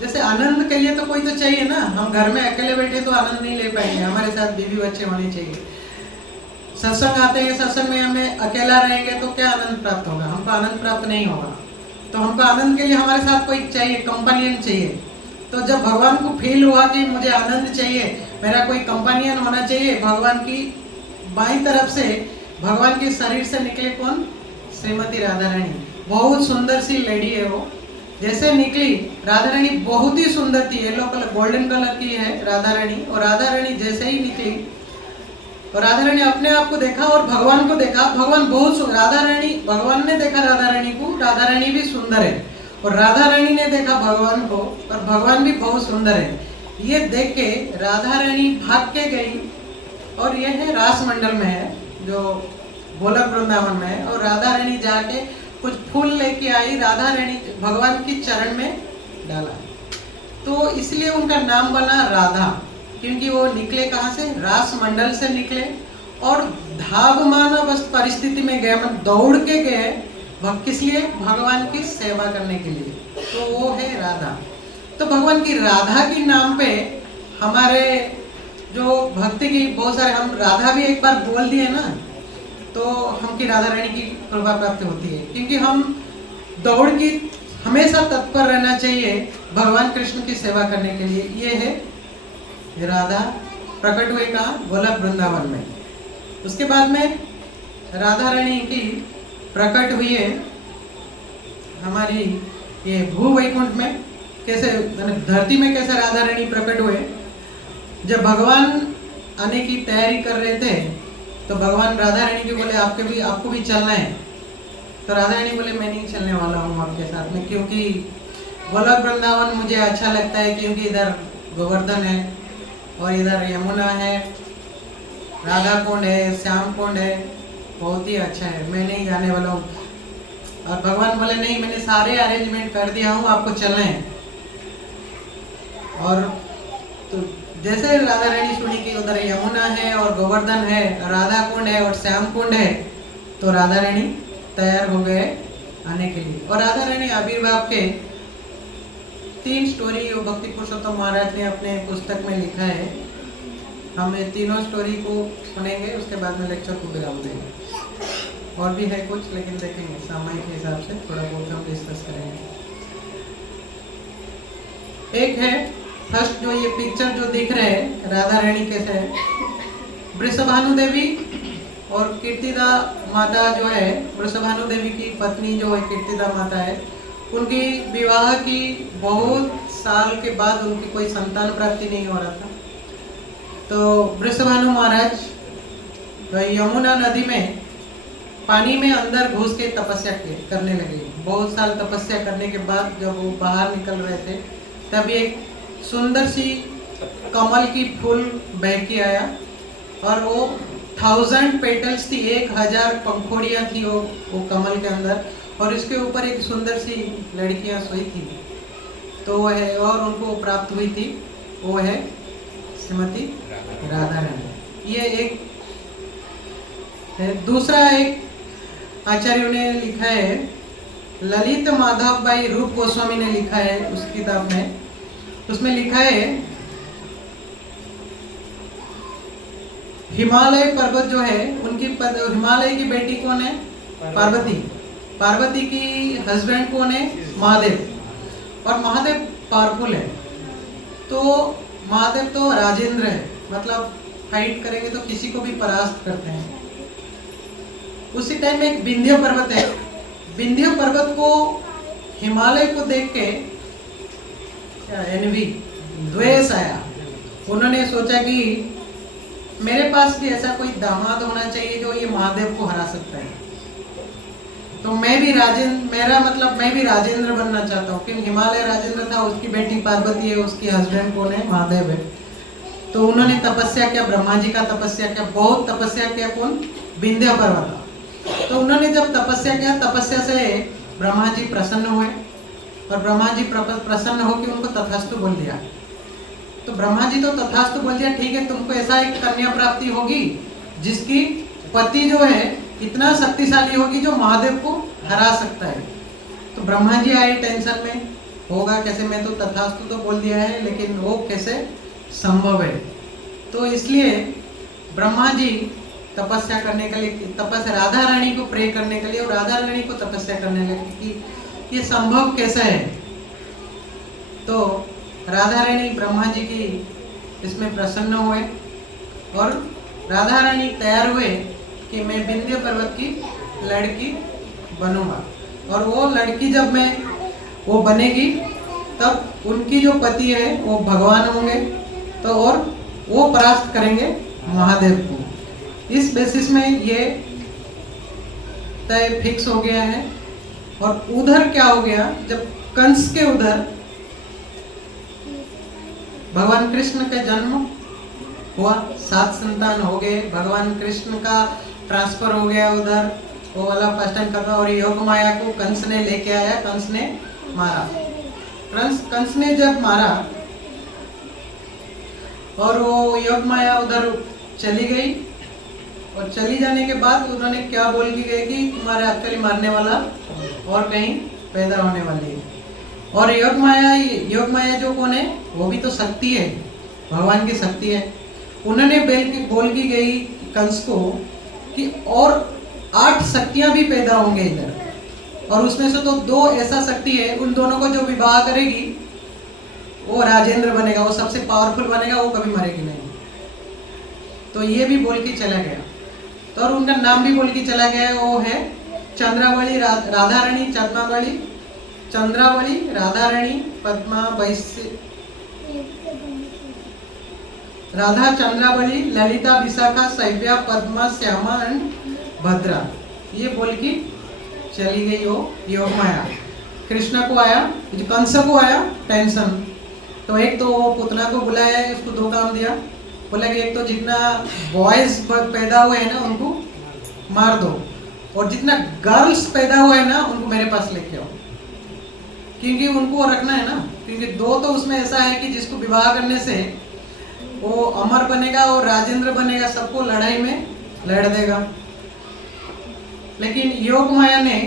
जैसे आनंद के लिए तो कोई तो चाहिए ना, हम घर में अकेले बैठे तो आनंद नहीं ले पाएंगे, हमारे साथ बीवी बच्चे होने चाहिए। सत्संग आते हैं, सत्संग में हमें अकेला रहेंगे तो क्या आनंद प्राप्त होगा, हमको आनंद प्राप्त नहीं होगा। तो हमको आनंद के लिए हमारे साथ कोई चाहिए, कंपेनियन चाहिए। तो जब भगवान को फील हुआ कि मुझे आनंद चाहिए, मेरा कोई कंपेनियन होना चाहिए, भगवान की बाईं तरफ से भगवान के शरीर से निकले कौन, श्रीमती राधा रानी। बहुत सुंदर सी लेडी है वो। जैसे निकली राधा रानी बहुत ही सुंदर थी, येलो कलर गोल्डन कलर की है राधा रानी। और राधा रानी जैसे ही निकली और राधा रानी अपने आप को देखा और भगवान को देखा, भगवान बहुत राधा रानी, भगवान ने देखा राधा रानी को, राधा रानी भी सुंदर है। और राधा रानी ने देखा भगवान को और भगवान भी बहुत सुंदर है। ये देख के राधा रानी भाग के गई। और ये है रास मंडल में है जो गोलक वृंदावन में है। और राधा रानी जाके कुछ फूल लेके आई, राधा रानी भगवान की चरण में डाला, तो इसलिए उनका नाम बना राधा, क्योंकि वो निकले कहाँ से, रास मंडल से निकले और धावमान परिस्थिति में गए, मतलब दौड़ के गए, किस लिए, भगवान की सेवा करने के लिए। तो वो है राधा। तो भगवान की राधा के नाम पे हमारे जो भक्ति की बहुत सारे, हम राधा भी एक बार बोल दिए ना तो हमकी राधा रानी की कृपा प्राप्त होती है, क्योंकि हम दौड़ की हमेशा तत्पर रहना चाहिए भगवान कृष्ण की सेवा करने के लिए। ये है राधा प्रकट हुए कहाँ, गोलक वृंदावन में। उसके बाद में राधा रानी की प्रकट हुई है हमारी ये भू वैकुंठ में। कैसे, मैंने धरती में कैसे राधा रानी प्रकट हुए, जब भगवान आने की तैयारी कर रहे थे तो भगवान राधा रानी को बोले आपको भी चलना है। तो राधा रानी बोले मैं नहीं चलने वाला हूँ आपके साथ में, क्योंकि गोलक वृंदावन मुझे अच्छा लगता है, क्योंकि इधर गोवर्धन है और इधर यमुना है, राधा कुंड है, श्याम कुंड है, बहुत ही अच्छा है, मैं नहीं जाने वाला हूँ। और भगवान बोले नहीं, मैंने सारे अरेंजमेंट कर दिया हूँ, आपको चलना है। और तो जैसे राधा रानी सुनी कि उधर यमुना है और गोवर्धन है, राधा कुंड है और श्याम कुंड है, तो राधा रानी तैयार हो गए आने के लिए। और राधा रानी आविर्भाव के 3 स्टोरी भक्ति पुरुषोत्तम महाराज ने अपने पुस्तक में लिखा है। हम ये तीनों स्टोरी को सुनेंगे, उसके बाद में लेक्चर को विराम देंगे। और भी है कुछ, लेकिन देखेंगे सामयिक के हिसाब से थोड़ा बहुत हम डिस्कस करेंगे। एक है फर्स्ट, जो ये पिक्चर जो दिख रहे हैं राधा रानी कैसे है, वृषभानु देवी और कीर्तिदा माता जो है, वृषभानु देवी की पत्नी जो है कीर्तिदा माता है, उनकी विवाह की बहुत साल के बाद उनकी कोई संतान प्राप्ति नहीं हो रहा था। तो वृषभानु महाराज यमुना नदी में पानी में अंदर घुस के तपस्या करने लगे। बहुत साल तपस्या करने के बाद जब वो बाहर निकल रहे थे, तब एक सुंदर सी कमल की फूल बह के आया और वो 1000 पेटल्स थी, 1000 पंखुड़ियाँ थी वो कमल के अंदर, और इसके ऊपर एक सुंदर सी लड़कियाँ सोई थी। तो वो है, और उनको प्राप्त हुई थी, वो है श्रीमती राधा रानी। ये एक है। दूसरा एक आचार्यों ने लिखा है, ललित माधव भाई रूप गोस्वामी ने लिखा है उस किताब में। उसमें लिखा है हिमालय पर्वत जो है उनकी हिमालय की बेटी कौन है, पार्वती। पार्वती की हस्बैंड कौन है, महादेव। और महादेव पावरफुल है। तो महादेव तो राजेंद्र है, मतलब फाइट करेंगे तो किसी को भी परास्त करते हैं। उसी टाइम में एक विंध्य पर्वत है। विंध्य पर्वत को, हिमालय को देख के क्या एनवी, द्वेष आया। उन्होंने सोचा कि मेरे पास भी ऐसा कोई दामाद होना चाहिए जो ये महादेव को हरा सकता है। तो मैं भी राजेंद्र बनना चाहता हूँ, क्योंकि हिमालय राजेंद्र था, उसकी बेटी पार्वती है, उसकी हस्बैंड कौन है, महादेव है। तो उन्होंने तपस्या किया, ब्रह्मा जी का तपस्या किया, बहुत तपस्या किया। कौन? विंध्य पर्वत। तो उन्होंने जब तपस्या किया, तपस्या से ब्रह्मा जी प्रसन्न हुए और ब्रह्मा जी प्रसन्न होकर उनको तथास्तु बोल दिया। तो ब्रह्मा जी तो तथास्तु बोल दिया, ठीक है, तुमको ऐसा एक कन्या प्राप्ति होगी जिसकी पति जो है इतना शक्तिशाली होगी जो महादेव को हरा सकता है। तो ब्रह्मा जी आए टेंशन में, होगा कैसे, मैं तो तथास्तु तो बोल दिया है, लेकिन वो कैसे संभव है। तो इसलिए ब्रह्मा जी तपस्या करने के लिए, राधा रानी को प्रे करने के लिए, और राधा रानी को तपस्या करने लगे कि ये संभव कैसे है। तो राधा रानी ब्रह्मा जी की इसमें प्रसन्न हुए और राधा रानी तैयार हुए कि मैं विंध्य पर्वत की लड़की बनूंगा, और वो लड़की जब वो बनेगी तब उनकी जो पति है वो भगवान होंगे, तो और वो परास्त करेंगे महादेव को। इस बेसिस में ये तय फिक्स हो गया है। और उधर क्या हो गया, जब कंस के उधर भगवान कृष्ण का जन्म हुआ, 7 संतान हो गए, भगवान कृष्ण का ट्रांसफर हो गया उधर, वो वाला फर्स्ट टाइम करना। और योग माया को कंस ने लेके आया, कंस ने मारा। कंस ने जब मारा और वो योग माया उधर चली गई, और चली जाने के बाद उन्होंने क्या बोल के गए कि तुम्हारे एक्चुअली मारने वाला और कहीं पैदा होने वाली है। और योग माया जो कौन है, वो भी तो शक्ति है, भगवान की शक्ति है। उन्होंने बोल की गई कंस को कि और 8 शक्तियां भी पैदा होंगे इधर, और उसमें से तो 2 ऐसा शक्ति है, उन दोनों को जो विवाह करेगी वो राजेंद्र बनेगा, वो सबसे पावरफुल बनेगा, वो कभी मरेगी नहीं। तो ये भी बोल के चला गया। तो और उनका नाम भी बोल के चला गया, वो है चंद्रावली, राधा रानी, चंद्रावली, राधा रानी, पद्मा, राधा, चंद्रावली, ललिता, विशाखा, शैव्या, पद्मा, श्यामा एंड भद्रा, ये बोल की चली गई वो योग माया। कृष्ण को आया, कंस को आया टेंशन। तो एक तो वो पुतना को बुलाया, उसको 2 काम दिया, बोला कि एक तो जितना बॉयज पैदा हुए हैं ना उनको मार दो, और जितना गर्ल्स पैदा हुए हैं ना उनको मेरे पास लेके आओ, क्योंकि उनको रखना है ना। क्योंकि 2 तो उसमें ऐसा है कि जिसको विवाह करने से वो अमर बनेगा और राजेंद्र बनेगा, सबको लड़ाई में लड़ देगा। लेकिन योग माया ने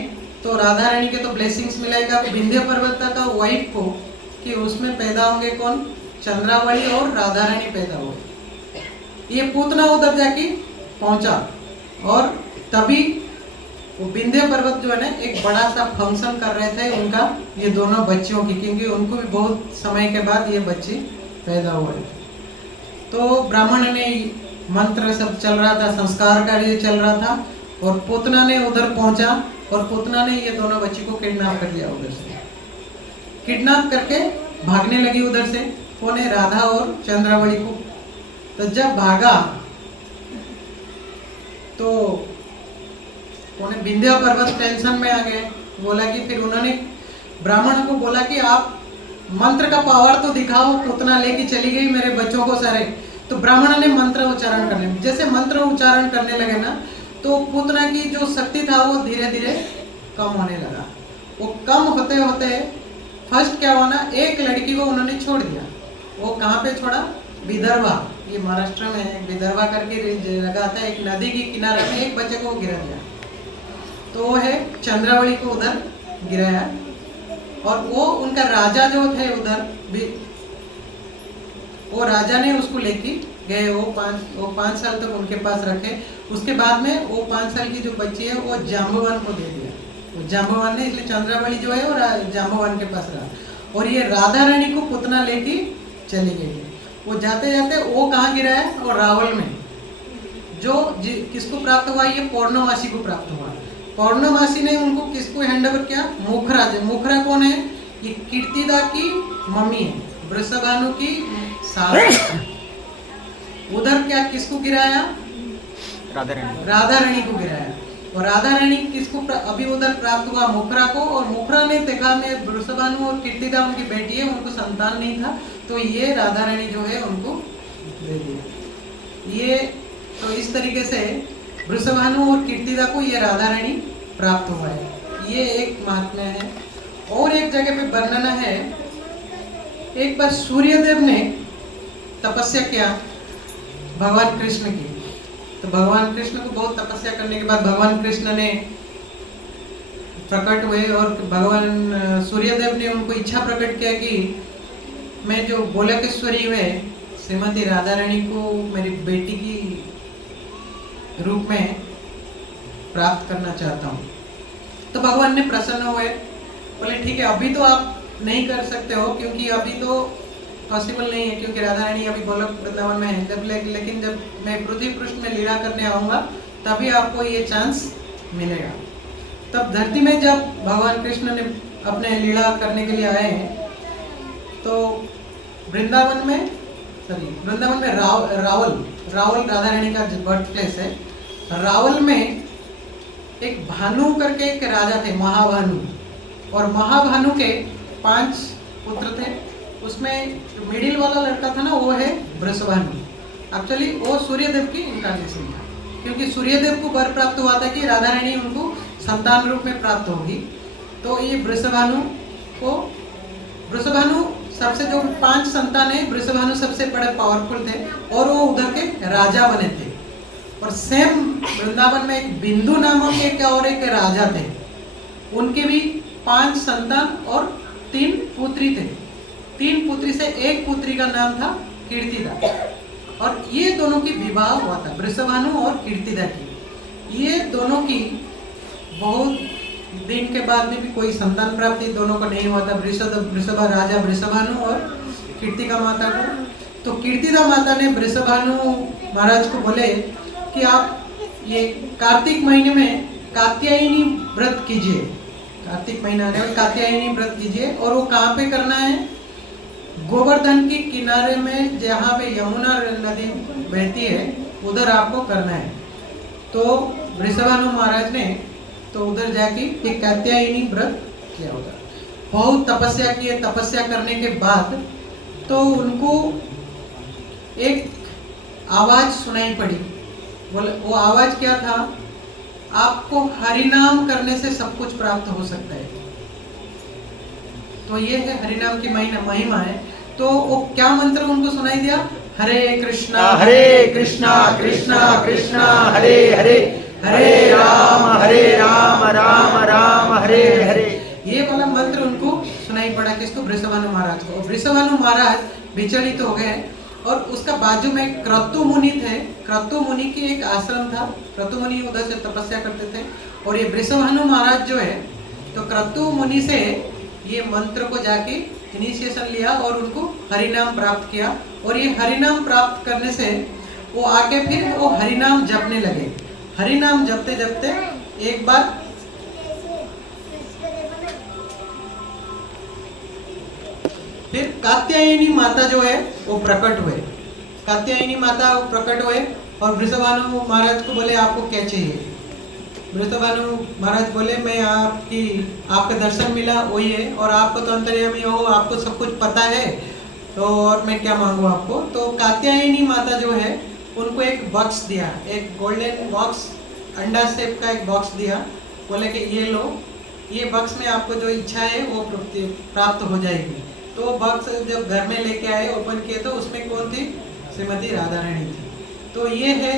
तो राधा रानी के तो ब्लेसिंग्स मिलाएगा विंध्य पर्वत का वाइफ को, कि उसमें पैदा होंगे कौन, चंद्रावली और राधा रानी पैदा हुए। ये पूतना उधर जाके पहुंचा, और तभी वो विंध्य पर्वत जो है ना एक बड़ा सा फंक्शन कर रहे थे उनका, ये दोनों बच्चियों की, क्योंकि उनको भी बहुत समय के बाद ये बच्चे पैदा हुए। तो ब्राह्मण ने मंत्र सब चल रहा था, संस्कार कार्य चल रहा था, और पूतना ने उधर पहुंचा, और पूतना ने ये दोनों बच्ची को किडनैप कर लिया उधर से। किडनैप करके भागने लगी उधर से, कौन है, राधा और चंद्रावली को। तो जब भागा तो कौन है, विंध्य पर्वत टेंशन में आ गए। बोला कि फिर उन्होंने ब्राह्मण को बोला कि आप मंत्र का पावर तो दिखाओ। पूतना लेके चली गई मेरे बच्चों को सारे। तो ब्राह्मण ने मंत्र उच्चारण करने, जैसे मंत्र उच्चारण करने लगे ना, तो पूतना की जो शक्ति था वो धीरे धीरे कम होने लगा। वो कम होते होते फर्स्ट क्या हुआ ना, एक लड़की को उन्होंने छोड़ दिया। वो कहाँ पे छोड़ा, विदर्भा, ये महाराष्ट्र में है, विदर्भा करके जगह था, एक नदी की किनारे में एक बच्चे को गिरा दिया। तो वो है चंद्रावली को उधर गिराया, और वो उनका राजा जो थे उधर भी, वो राजा ने उसको लेके गए। वो 5 साल तक उनके पास रखे। उसके बाद में वो 5 साल की जो बच्ची है वो जाम्बवान को दे दिया। वो जाम्बवान ने, इसलिए चंद्रावली जो है वो जाम्बवान के पास रहा। और ये राधा रानी को पूतना लेके चली गई। वो जाते जाते वो कहाँ गिरा है, और रावल में। जो किसको प्राप्त हुआ, ये पौर्णमासी को प्राप्त हुआ। पौर्णमासी ने उनको किसको हैंड ओवर किया, मुखरा। मुखरा कौन है, ये कीर्तिदा की मम्मी है, वृषभानु की सास। उधर क्या किसको गिराया, राधा रानी को गिराया। और राधा रानी किसको अभी उधर प्राप्त हुआ, मुखरा को। और मुखरा ने देखा मैं वृषभानु और कीर्तिदा उनकी बेटी है, उनको संतान नहीं था, तो ये राधा रानी जो है उनको दे दी। ये तो इस तरीके से वृषभानु और कीर्तिदा को ये राधा रानी प्राप्त हुआ है। ये एक महात्म्य है। और एक जगह पे वर्णना है, एक बार सूर्यदेव ने तपस्या किया भगवान कृष्ण की। तो भगवान कृष्ण को बहुत तपस्या करने के बाद भगवान कृष्ण ने प्रकट हुए, और भगवान सूर्यदेव ने उनको इच्छा प्रकट किया कि मैं जो गोलकेश्वरी है श्रीमती राधा रानी को मेरी बेटी की रूप में प्राप्त करना चाहता हूँ। तो भगवान ने प्रसन्न हुए, बोले ठीक है अभी तो आप नहीं कर सकते हो, क्योंकि अभी तो पॉसिबल नहीं है, क्योंकि राधा रानी अभी गोलोक वृंदावन में है। लेकिन जब मैं पृथ्वी पृष्ठ में लीला करने आऊँगा तभी आपको ये चांस मिलेगा। तब धरती में जब भगवान कृष्ण ने अपने लीला करने के लिए आए तो वृंदावन में रावल राधा रानी का बर्थ प्लेस है। रावल में एक भानु करके एक राजा थे, महाभानु। और महाभानु के 5 पुत्र थे। उसमें जो मिडिल वाला लड़का था ना, वो है वृषभानु। एक्चुअली वो सूर्यदेव की इनकारनेशन था, क्योंकि सूर्यदेव को वर प्राप्त हुआ था कि राधा रानी उनको संतान रूप में प्राप्त होगी। तो ये वृषभानु सबसे जो 5 संतान है, वृषभानु सबसे बड़े पावरफुल थे और वो उधर के राजा बने थे। और सेम वृंदावन में एक बिंदु नामक एक और एक राजा थे, उनके भी 5 संतान और 3 पुत्री थे। 3 पुत्री से एक पुत्री का नाम था कीर्तिदा। और ये दोनों की विवाह हुआ था, वृषभानु और कीर्तिदा की। ये दोनों की बहुत दिन के बाद में भी कोई संतान प्राप्ति दोनों को नहीं हुआ था, वृषभा राजा वृषभानु और कीर्तिका माता को। तो कीर्तिदा माता ने वृषभानु महाराज को बोले कि आप ये कार्तिक महीने में कात्यायनी व्रत कीजिए। कार्तिक महीना आने में कात्यायनी व्रत कीजिए। और वो कहाँ पे करना है, गोवर्धन के किनारे में जहाँ पे यमुना नदी बहती है उधर आपको करना है। तो वृषभानु महाराज ने तो उधर जाके एक कात्यायनी व्रत किया उधर। बहुत तपस्या किए। तपस्या करने के बाद तो उनको एक आवाज सुनाई पड़ी। बोले वो आवाज क्या था, आपको हरिनाम करने से सब कुछ प्राप्त हो सकता है। तो ये है हरिनाम की महिमा है। तो वो क्या मंत्र उनको सुनाई दिया, हरे कृष्णा कृष्णा कृष्णा हरे हरे, हरे राम राम राम हरे हरे। ये वाला मंत्र उनको सुनाई पड़ा, किसको, वृषभानु महाराज को। वृषभानु महाराज विचलित हो गए। और उसका बाजू में क्रतु मुनि थे। क्रतु मुनि की एक आश्रम था, क्रतु मुनि उधर से तपस्या करते थे। और ये वृषभानु महाराज जो है तो क्रतु मुनि से ये मंत्र को जाके इनिशिएशन लिया और उनको हरिनाम प्राप्त किया। और ये हरिनाम प्राप्त करने से वो आके फिर वो हरिनाम जपने लगे। हरिनाम जपते जपते एक बार फिर कात्यायनी माता जो है वो प्रकट हुए। कात्यायनी माता प्रकट हुए और वृषभानु महाराज को बोले आपको क्या चाहिए। वृषभानु महाराज बोले मैं आपका दर्शन मिला वही है, और आपको तो अंतर्यामी हो, आपको सब कुछ पता है, तो और मैं क्या मांगू आपको। तो कात्यायनी माता जो है उनको एक बॉक्स दिया, एक गोल्डन बॉक्स, अंडा शेप का एक बॉक्स दिया। बोले कि ये लो, ये बॉक्स में आपको जो इच्छा है वो प्राप्त हो जाएगी। तो बॉक्स जब घर में लेके आए, ओपन किए तो उसमें कौन थी, श्रीमती राधा रानी थी। तो ये है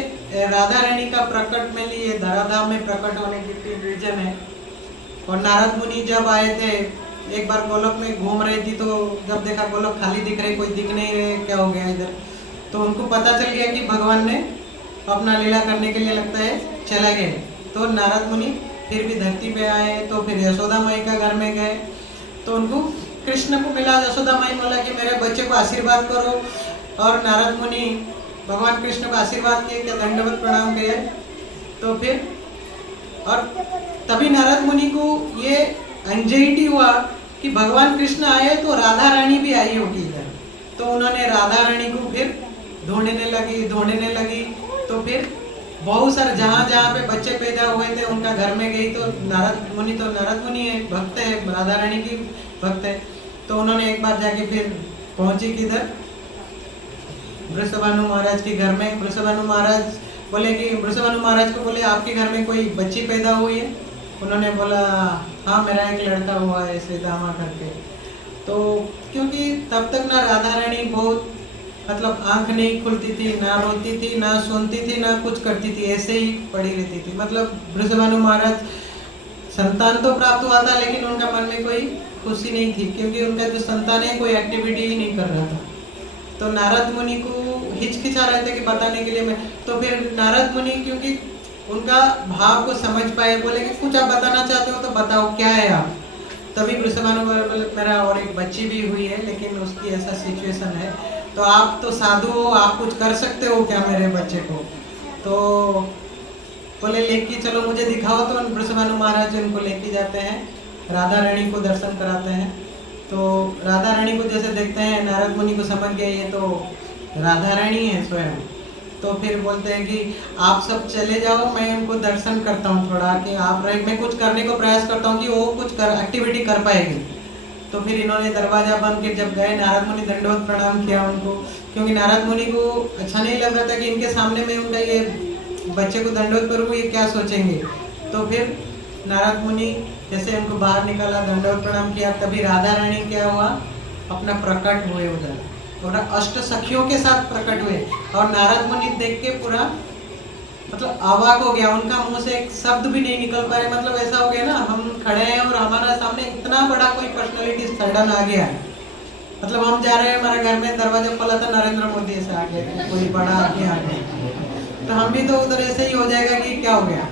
राधा रानी का प्रकट में लिए धराधाम में प्रकट होने की 3 रीजन है। और नारद मुनि जब आए थे, एक बार गोलोक में घूम रही थी, तो जब देखा गोलोक खाली दिख रहे, कोई दिख नहीं रहे, क्या हो गया इधर, तो उनको पता चल गया कि भगवान ने अपना लीला करने के लिए लगता है चला गए। तो नारद मुनि फिर भी धरती पे आए। तो फिर यशोदा माई का घर में गए तो उनको कृष्ण को मिला। यशोदा माई बोला कि मेरे बच्चे को आशीर्वाद करो, और नारद मुनि भगवान कृष्ण को आशीर्वाद किए, क्या दंडवत प्रणाम किए। तो फिर और तभी नारद मुनि को ये एंजाइटी हुआ कि भगवान कृष्ण आए तो राधा रानी भी आई होगी इधर। तो उन्होंने राधा रानी को फिर ढूंढने लगी। तो फिर बहुत सारे जहाँ जहाँ पे बच्चे पैदा हुए थे उनका घर में गई। तो नारद मुनि है, भक्त है, राधा रानी की भक्त है। तो उन्होंने एक बार जाके फिर पहुंची किधर, वृषभानु महाराज के घर में। वृषभानु महाराज बोले कि वृषभानु महाराज को बोले आपके घर में कोई बच्ची पैदा हुई है। उन्होंने बोला हाँ मेरा एक लड़का हुआ है ऐसे दामा करके। तो क्योंकि तब तक ना राधा रानी बहुत मतलब आंख नहीं खुलती थी, ना रोती थी, ना सुनती थी, ना कुछ करती थी, ऐसे ही पड़ी रहती थी। मतलब वृषभानु महाराज संतान तो प्राप्त हुआ था लेकिन उनका मन में कोई खुशी नहीं थी, क्योंकि उनका जो संतान है कोई एक्टिविटी ही नहीं कर रहा था। तो नारद मुनि को हिचकिचा रहे थे कि बताने के लिए मैं। तो फिर नारद मुनि क्योंकि उनका भाव को समझ पाए, बोले कि कुछ आप बताना चाहते हो तो बताओ क्या है आप। तभी वृषभानु बोले मेरा और एक बच्ची भी हुई है लेकिन उसकी ऐसा सिचुएशन है, तो आप तो साधु हो, आप कुछ कर सकते हो क्या मेरे बच्चे को। तो बोले लेके चलो मुझे दिखाओ। तो वृषभानु महाराज उनको लेके जाते हैं, राधा रानी को दर्शन कराते हैं। तो राधा रानी को जैसे देखते हैं नारद मुनि को समझ गए ये तो राधा रानी है स्वयं। तो फिर बोलते हैं कि आप सब चले जाओ, मैं उनको दर्शन करता हूँ थोड़ा, कि आप मैं कुछ करने को प्रयास करता हूँ कि वो कुछ एक्टिविटी कर पाएगी। तो फिर इन्होंने दरवाजा बंद के जब गए, नारद मुनि दंडवत प्रणाम किया उनको, क्योंकि नारद मुनि को अच्छा नहीं लग रहा था कि इनके सामने में उनका ये बच्चे को दंडवत करूँ, ये क्या सोचेंगे। तो फिर नारद मुनि जैसे उनको बाहर निकाला, दंडवत प्रणाम किया, तभी राधा रानी क्या हुआ अपना प्रकट हुए उधर, और अष्ट सखियों के साथ प्रकट हुए। और नारद मुनि देख के पूरा मतलब अवाक हो गया, उनका मुंह से एक शब्द भी नहीं निकल पा रहे। मतलब ऐसा हो गया ना, हम खड़े हैं और हमारा सामने इतना बड़ा कोई पर्सनालिटी सडन आ गया। मतलब हम जा रहे हैं, हमारे घर में दरवाजा खोला था, नरेंद्र मोदी ऐसे आ गया, कोई बड़ा आदमी आ गया। तो हम भी तो उधर ऐसे ही हो जाएगा कि क्या हो गया,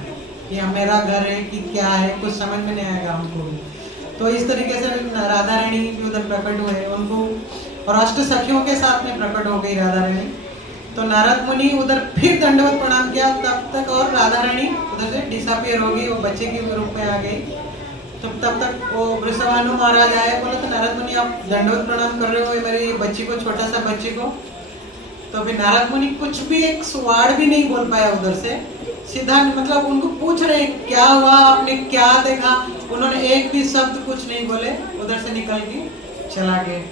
कि मेरा घर है कि क्या है, कुछ समझ में नहीं आएगा हमको भी। तो इस तरीके से राधा रानी भी उधर प्रकट हुए उनको, और अष्ट सखियों के साथ में प्रकट हो गई राधा रानी। तो नारद मुनि उधर फिर दंडवत प्रणाम किया तब तक, और राधा रानी उधर से डिसअपियर हो गई, वो बच्चे के रूप में आ गई। तो तब तक वो वृषभानु महाराज आए, बोले तो नारद मुनि आप दंडवत प्रणाम कर रहे हो मेरी बच्ची को, छोटा सा बच्ची को। तो फिर नारद मुनि कुछ भी एक वर्ड भी नहीं बोल पाया उधर से, सीधा मतलब उनको पूछ रहे क्या हुआ, आपने क्या देखा। उन्होंने एक भी शब्द कुछ नहीं बोले, उधर से निकल के चला गए।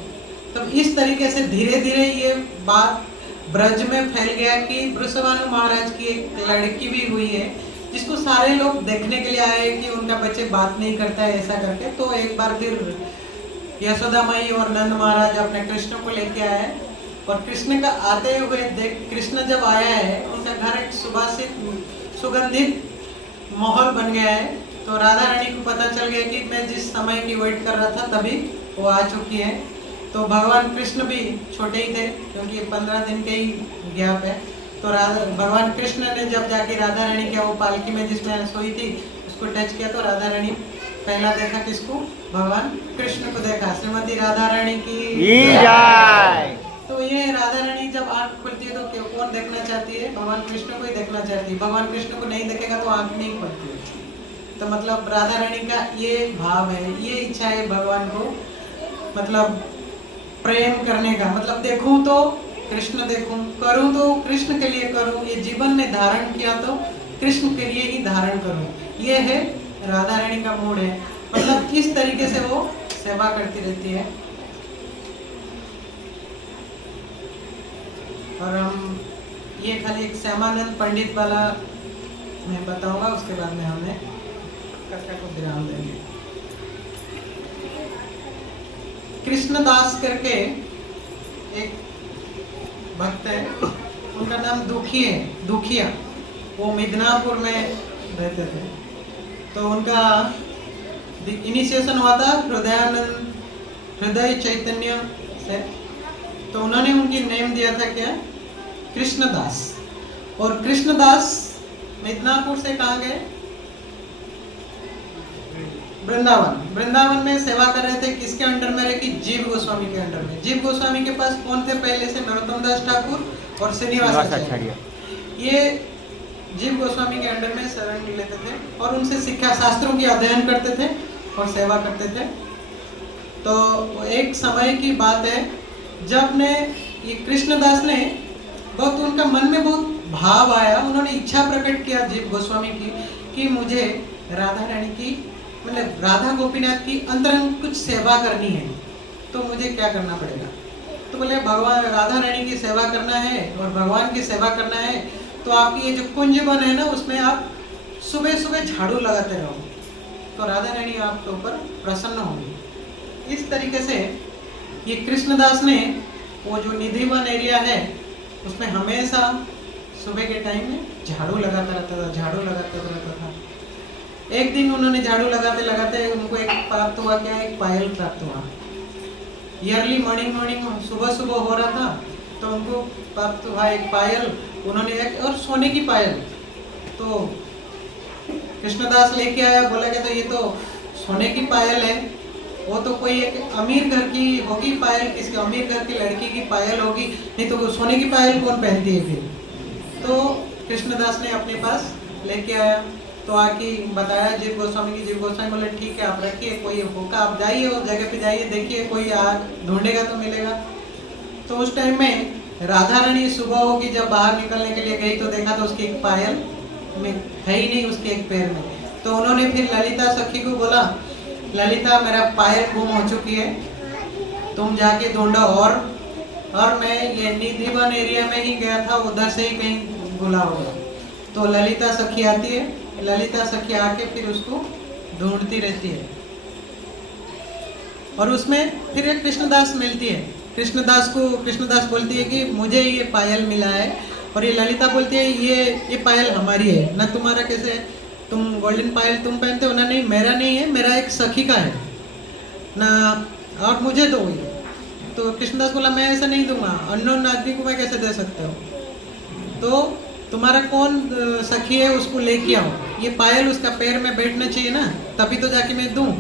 तो इस तरीके से धीरे धीरे ये बात ब्रज में फैल गया कि वृषभानु महाराज की एक लड़की भी हुई है, जिसको सारे लोग देखने के लिए आए कि उनका बच्चे बात नहीं करता है ऐसा करके। तो एक बार फिर यशोदा माई और नंद महाराज अपने कृष्ण को लेके आए, और कृष्ण का आते हुए देख, कृष्ण जब आया है उनका घर एक सुवासित सुगंधित माहौल बन गया है। तो राधा रानी को पता चल गया कि मैं जिस समय की वेट कर रहा था तभी वो आ चुकी है। तो भगवान कृष्ण भी छोटे ही थे, क्योंकि 15 दिन के ही गैप है। तो भगवान कृष्ण ने जब जाके राधा रानी के वो पालकी में जिसमें सोई थी उसको टच किया, तो राधा रानी पहला देखा किसको, भगवान कृष्ण को देखा। श्रीमती राधा रानी की जय। तो ये राधा रानी जब आंख खुलती है तो कौन देखना चाहती है, भगवान कृष्ण को ही देखना चाहती है। भगवान कृष्ण को नहीं देखेगा तो आंख नहीं खुलती है। तो मतलब राधा रानी का ये भाव है, ये इच्छा है भगवान को मतलब प्रेम करने का। मतलब देखूं तो कृष्ण देखूं, करूं तो कृष्ण के लिए करूं, ये जीवन में धारण किया तो कृष्ण के लिए ही धारण करूं। ये है राधा रानी का मूड है। मतलब किस तरीके से वो सेवा करती रहती है। और हम ये खाली एक श्यामानंद पंडित वाला मैं बताऊंगा, उसके बाद में हमें कथा को विराम देंगे। कृष्णदास करके एक भक्त है, उनका नाम दुखिया, वो मिदनापुर में रहते थे। तो उनका इनिशिएशन हुआ था हृदय चैतन्य से। तो उन्होंने उनकी नेम दिया था क्या, कृष्णदास। और कृष्णदास मिदनापुर से कहाँ गए, वृंदावन में सेवा कर रहे थे। किसके अंडर में रहे? कि जीव गोस्वामी के अंडर में। जीव गोस्वामी के पास कौन थे पहले से? नरोत्तम दास ठाकुर और श्रीनिवासाचार्य। ये जीव गोस्वामी के अंडर में शरण लेते थे और उनसे शिक्षा शास्त्रों की अध्ययन करते थे और सेवा करते थे। तो एक समय की बात है जब ने ये कृष्णदास ने बहुत, उनका मन में बहुत भाव आया, उन्होंने इच्छा प्रकट किया जीव गोस्वामी की कि मुझे राधा रानी की, मतलब राधा गोपीनाथ की अंतरंग कुछ सेवा करनी है, तो मुझे क्या करना पड़ेगा? तो बोले भगवान राधा रानी की सेवा करना है और भगवान की सेवा करना है तो आपकी ये जो कुंज वन है ना, उसमें आप सुबह सुबह झाड़ू लगाते रहो, तो राधा रानी आपके ऊपर प्रसन्न होगी। इस तरीके से ये कृष्णदास ने वो जो निधि वन एरिया है उसमें हमेशा सुबह के टाइम में झाड़ू लगाता रहता था। एक दिन उन्होंने झाड़ू लगाते लगाते उनको एक प्राप्त हुआ, क्या? एक पायल प्राप्त हुआ। ईयरली मॉर्निंग सुबह सुबह हो रहा था तो उनको प्राप्त हुआ एक पायल। उन्होंने एक और सोने की पायल, तो कृष्णदास लेके आया, बोला कि तो ये तो सोने की पायल है, वो तो कोई एक अमीर घर की होगी पायल, किसी अमीर घर की लड़की की पायल होगी, नहीं तो सोने की पायल कौन पहनती है फिर? तो कृष्णदास ने अपने पास लेके आया, तो आके बताया जीव गोस्वामी की। जीव गोस्वामी बोले ठीक है आप रखिए, कोई होगा आप जाइए उस जगह पे जाइए, देखिए कोई ढूंढेगा तो मिलेगा। तो उस टाइम में राधा रानी सुबह होगी जब बाहर निकलने के लिए गई तो देखा तो उसकी एक पायल में है ही नहीं, उसके एक पैर में। तो उन्होंने फिर ललिता सखी को बोला, ललिता मेरा पायल गुम हो चुकी है, तुम जाके ढूंढो। और मैं ये निधि वन एरिया में ही गया था, उधर से ही कहीं भूला होगा। तो ललिता सखी आती है, ललिता सखी आके फिर उसको ढूंढती रहती है और उसमें फिर एक कृष्णदास मिलती है। कृष्णदास बोलती है कि मुझे ये पायल मिला है, और ये ललिता बोलती है ये पायल हमारी है ना, तुम्हारा कैसे? तुम गोल्डन पायल तुम पहनते हो ना? नहीं मेरा नहीं है, मेरा एक सखी का है ना, और मुझे दो ये। तो कृष्णदास बोला मैं ऐसा नहीं दूंगा, अननोन आदमी को मैं कैसे दे सकते हो? तो तुम्हारा कौन सखी है उसको लेके आओ, ये पायल उसका पैर में बैठना चाहिए ना, तभी तो जाके मैं दूं।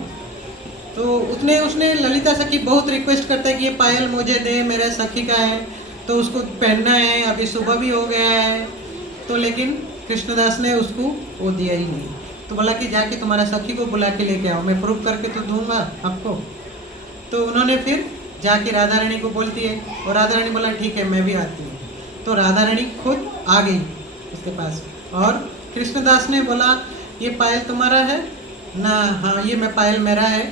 तो उसने ललिता सखी बहुत रिक्वेस्ट करता है कि ये पायल मुझे दे, मेरे सखी का है, तो उसको पहनना है, अभी सुबह भी हो गया है। तो लेकिन कृष्णदास ने उसको वो दिया ही नहीं। तो बोला कि जाके तुम्हारा सखी को बुला के लेके आओ, मैं प्रूफ करके तो दूंगा आपको। तो उन्होंने फिर जाके राधा रानी को बोलती है और राधा रानी बोला ठीक है मैं भी आती हूँ। तो राधा रानी खुद आ गई उसके पास और कृष्णदास ने बोला ये पायल तुम्हारा है ना? हाँ ये मैं पायल मेरा है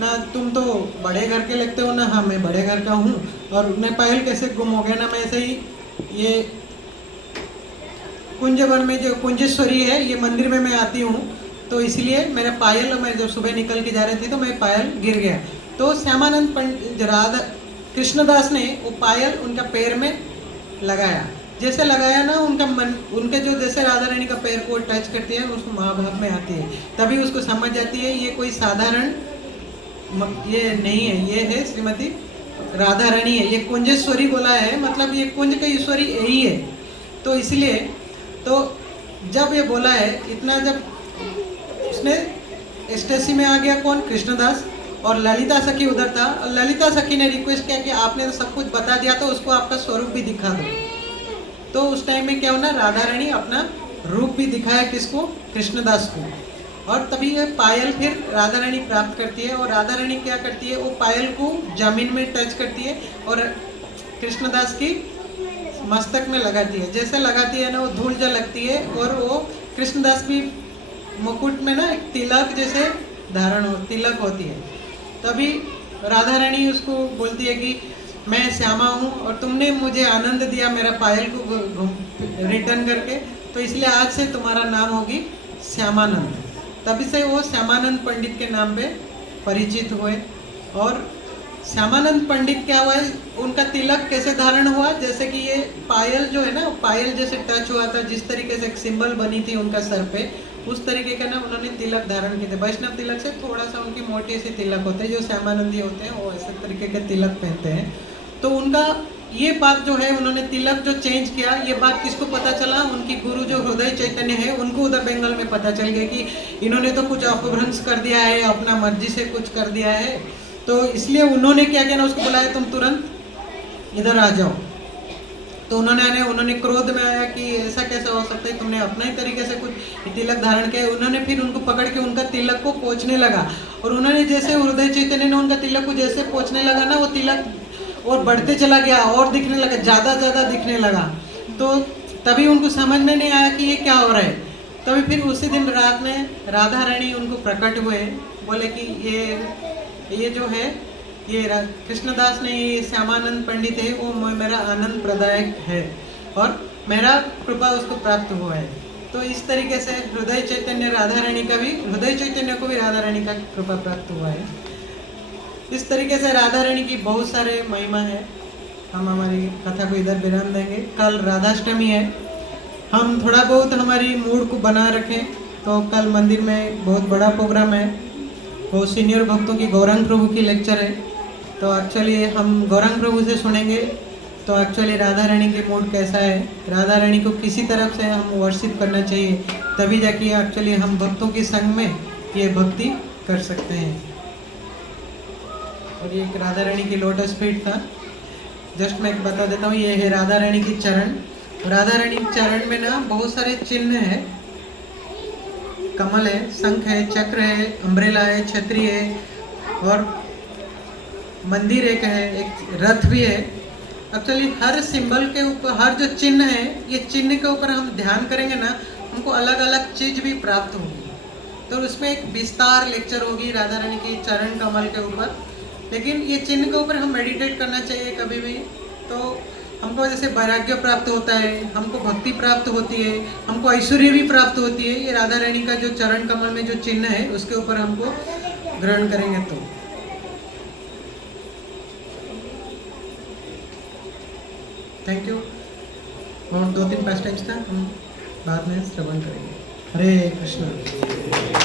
ना, तुम तो बड़े घर के लगते हो ना? हाँ मैं बड़े घर का हूँ। और मैं पायल कैसे गुम हो गया ना? मैं ऐसे ही ये कुंजवन में जो कुंजेश्वरी है ये मंदिर में मैं आती हूँ, तो इसलिए मेरा पायल, मैं जब सुबह निकल के जा रही थी तो मैं पायल गिर गया। तो श्यामानंद पंडित राधा कृष्णदास ने वो पायल उनका पैर में लगाया। जैसे लगाया ना उनका मन, उनके जो जैसे राधा रानी का पैर को टच करती है उसको महाभाव में आती है, तभी उसको समझ जाती है ये कोई साधारण ये नहीं है, ये है श्रीमती राधा रानी है, ये कुंजेश्वरी बोला है, मतलब ये कुंज का ईश्वरी यही है। तो इसलिए तो जब ये बोला है इतना, जब उसने स्टेसी में आ गया कौन? कृष्णदास, और ललिता सखी उधर था। ललिता सखी ने रिक्वेस्ट किया कि आपने तो सब कुछ बता दिया तो उसको आपका स्वरूप भी दिखा दो। तो उस टाइम में क्या होना, राधा रानी अपना रूप भी दिखाया किसको? कृष्णदास को। और तभी ये पायल फिर राधा रानी प्राप्त करती है और राधा रानी क्या करती है, वो पायल को जमीन में टच करती है और कृष्णदास की मस्तक में लगाती है। जैसे लगाती है ना वो धूल जल लगती है और वो कृष्णदास की मुकुट में ना एक तिलक जैसे तिलक होती है। तभी राधा रानी उसको बोलती है कि मैं श्यामा हूँ और तुमने मुझे आनंद दिया मेरा पायल को रिटर्न करके, तो इसलिए आज से तुम्हारा नाम होगी श्यामानंद। तभी से वो श्यामानंद पंडित के नाम पे परिचित हुए। और श्यामानंद पंडित क्या हुआ है, उनका तिलक कैसे धारण हुआ? जैसे कि ये पायल जो है ना, पायल जैसे टच हुआ था, जिस तरीके से एक सिंबल बनी थी उनका सर पे, उस तरीके का ना उन्होंने तिलक धारण किए थे। वैष्णव तिलक से थोड़ा सा उनकी मोटी सी तिलक होते हैं, जो श्यामानंदी होते हैं वो ऐसे तरीके के तिलक पहनते हैं। तो उनका ये बात जो है उन्होंने तिलक जो चेंज किया, ये बात किसको पता चला? उनकी गुरु जो हृदय चैतन्य है उनको उधर बंगाल में पता चल गया कि इन्होंने तो कुछ अपभ्रंश कर दिया है, अपना मर्जी से कुछ कर दिया है। तो इसलिए उन्होंने क्या किया ना, उसको बुलाया तुम तुरंत इधर आ जाओ। तो उन्होंने क्रोध में आया कि ऐसा कैसे हो सकता है, तुमने अपने ही तरीके से कुछ तिलक धारण किया। उन्होंने फिर उनको पकड़ के उनका तिलक को पोंछने लगा, और उन्होंने जैसे हृदय चैतन्य ने उनका तिलक को जैसे पोंछने लगा ना, वो तिलक और बढ़ते चला गया और दिखने लगा, ज़्यादा दिखने लगा। तो तभी उनको समझ में नहीं आया कि ये क्या हो रहा है। तभी फिर उसी दिन रात में राधा रानी उनको प्रकट हुए, बोले कि ये जो है ये कृष्णदास ने, ये श्यामानंद पंडित है, वो मेरा आनंद प्रदायक है और मेरा कृपा उसको प्राप्त हुआ है। तो इस तरीके से हृदय चैतन्य राधा रानी का भी, हृदय चैतन्य को भी राधा रानी का कृपा प्राप्त हुआ है। इस तरीके से राधा रानी की बहुत सारे महिमा है। हम हमारी कथा को इधर विराम देंगे। कल राधाष्टमी है, हम थोड़ा बहुत हमारी मूड को बना रखें। तो कल मंदिर में बहुत बड़ा प्रोग्राम है, वो सीनियर भक्तों की गौरांग प्रभु की लेक्चर है। तो एक्चुअली हम गौरांग प्रभु से सुनेंगे तो एक्चुअली राधा रानी के मूड कैसा है, राधा रानी को किसी तरफ से हम वर्शिप करना चाहिए, तभी जाके एक्चुअली हम भक्तों के संग में ये भक्ति कर सकते हैं। और ये एक राधा रानी की लोटस फीट था, जस्ट मैं बता देता हूँ। ये है राधा रानी की चरण। राधा रानी के चरण में ना बहुत सारे चिन्ह है, कमल है, शंख है, चक्र है, अम्ब्रेला है, छतरी है, और मंदिर एक है, एक रथ भी है। एक्चुअली हर सिंबल के ऊपर, हर जो चिन्ह है, ये चिन्ह के ऊपर हम ध्यान करेंगे ना, हमको अलग अलग चीज भी प्राप्त होगी। तो उसमें एक विस्तार लेक्चर होगी राधा रानी की चरण कमल के ऊपर। लेकिन ये चिन्ह के ऊपर हम मेडिटेट करना चाहिए कभी भी। तो हमको जैसे वैराग्य प्राप्त होता है, हमको भक्ति प्राप्त होती है, हमको ऐश्वर्य भी प्राप्त होती है। ये राधा रानी का जो चरण कमल में जो चिन्ह है उसके ऊपर हमको ग्रहण करेंगे। तो थैंक यू। और 2-3 पास टाइम्स था, हम बाद में श्रवण करेंगे। हरे कृष्ण।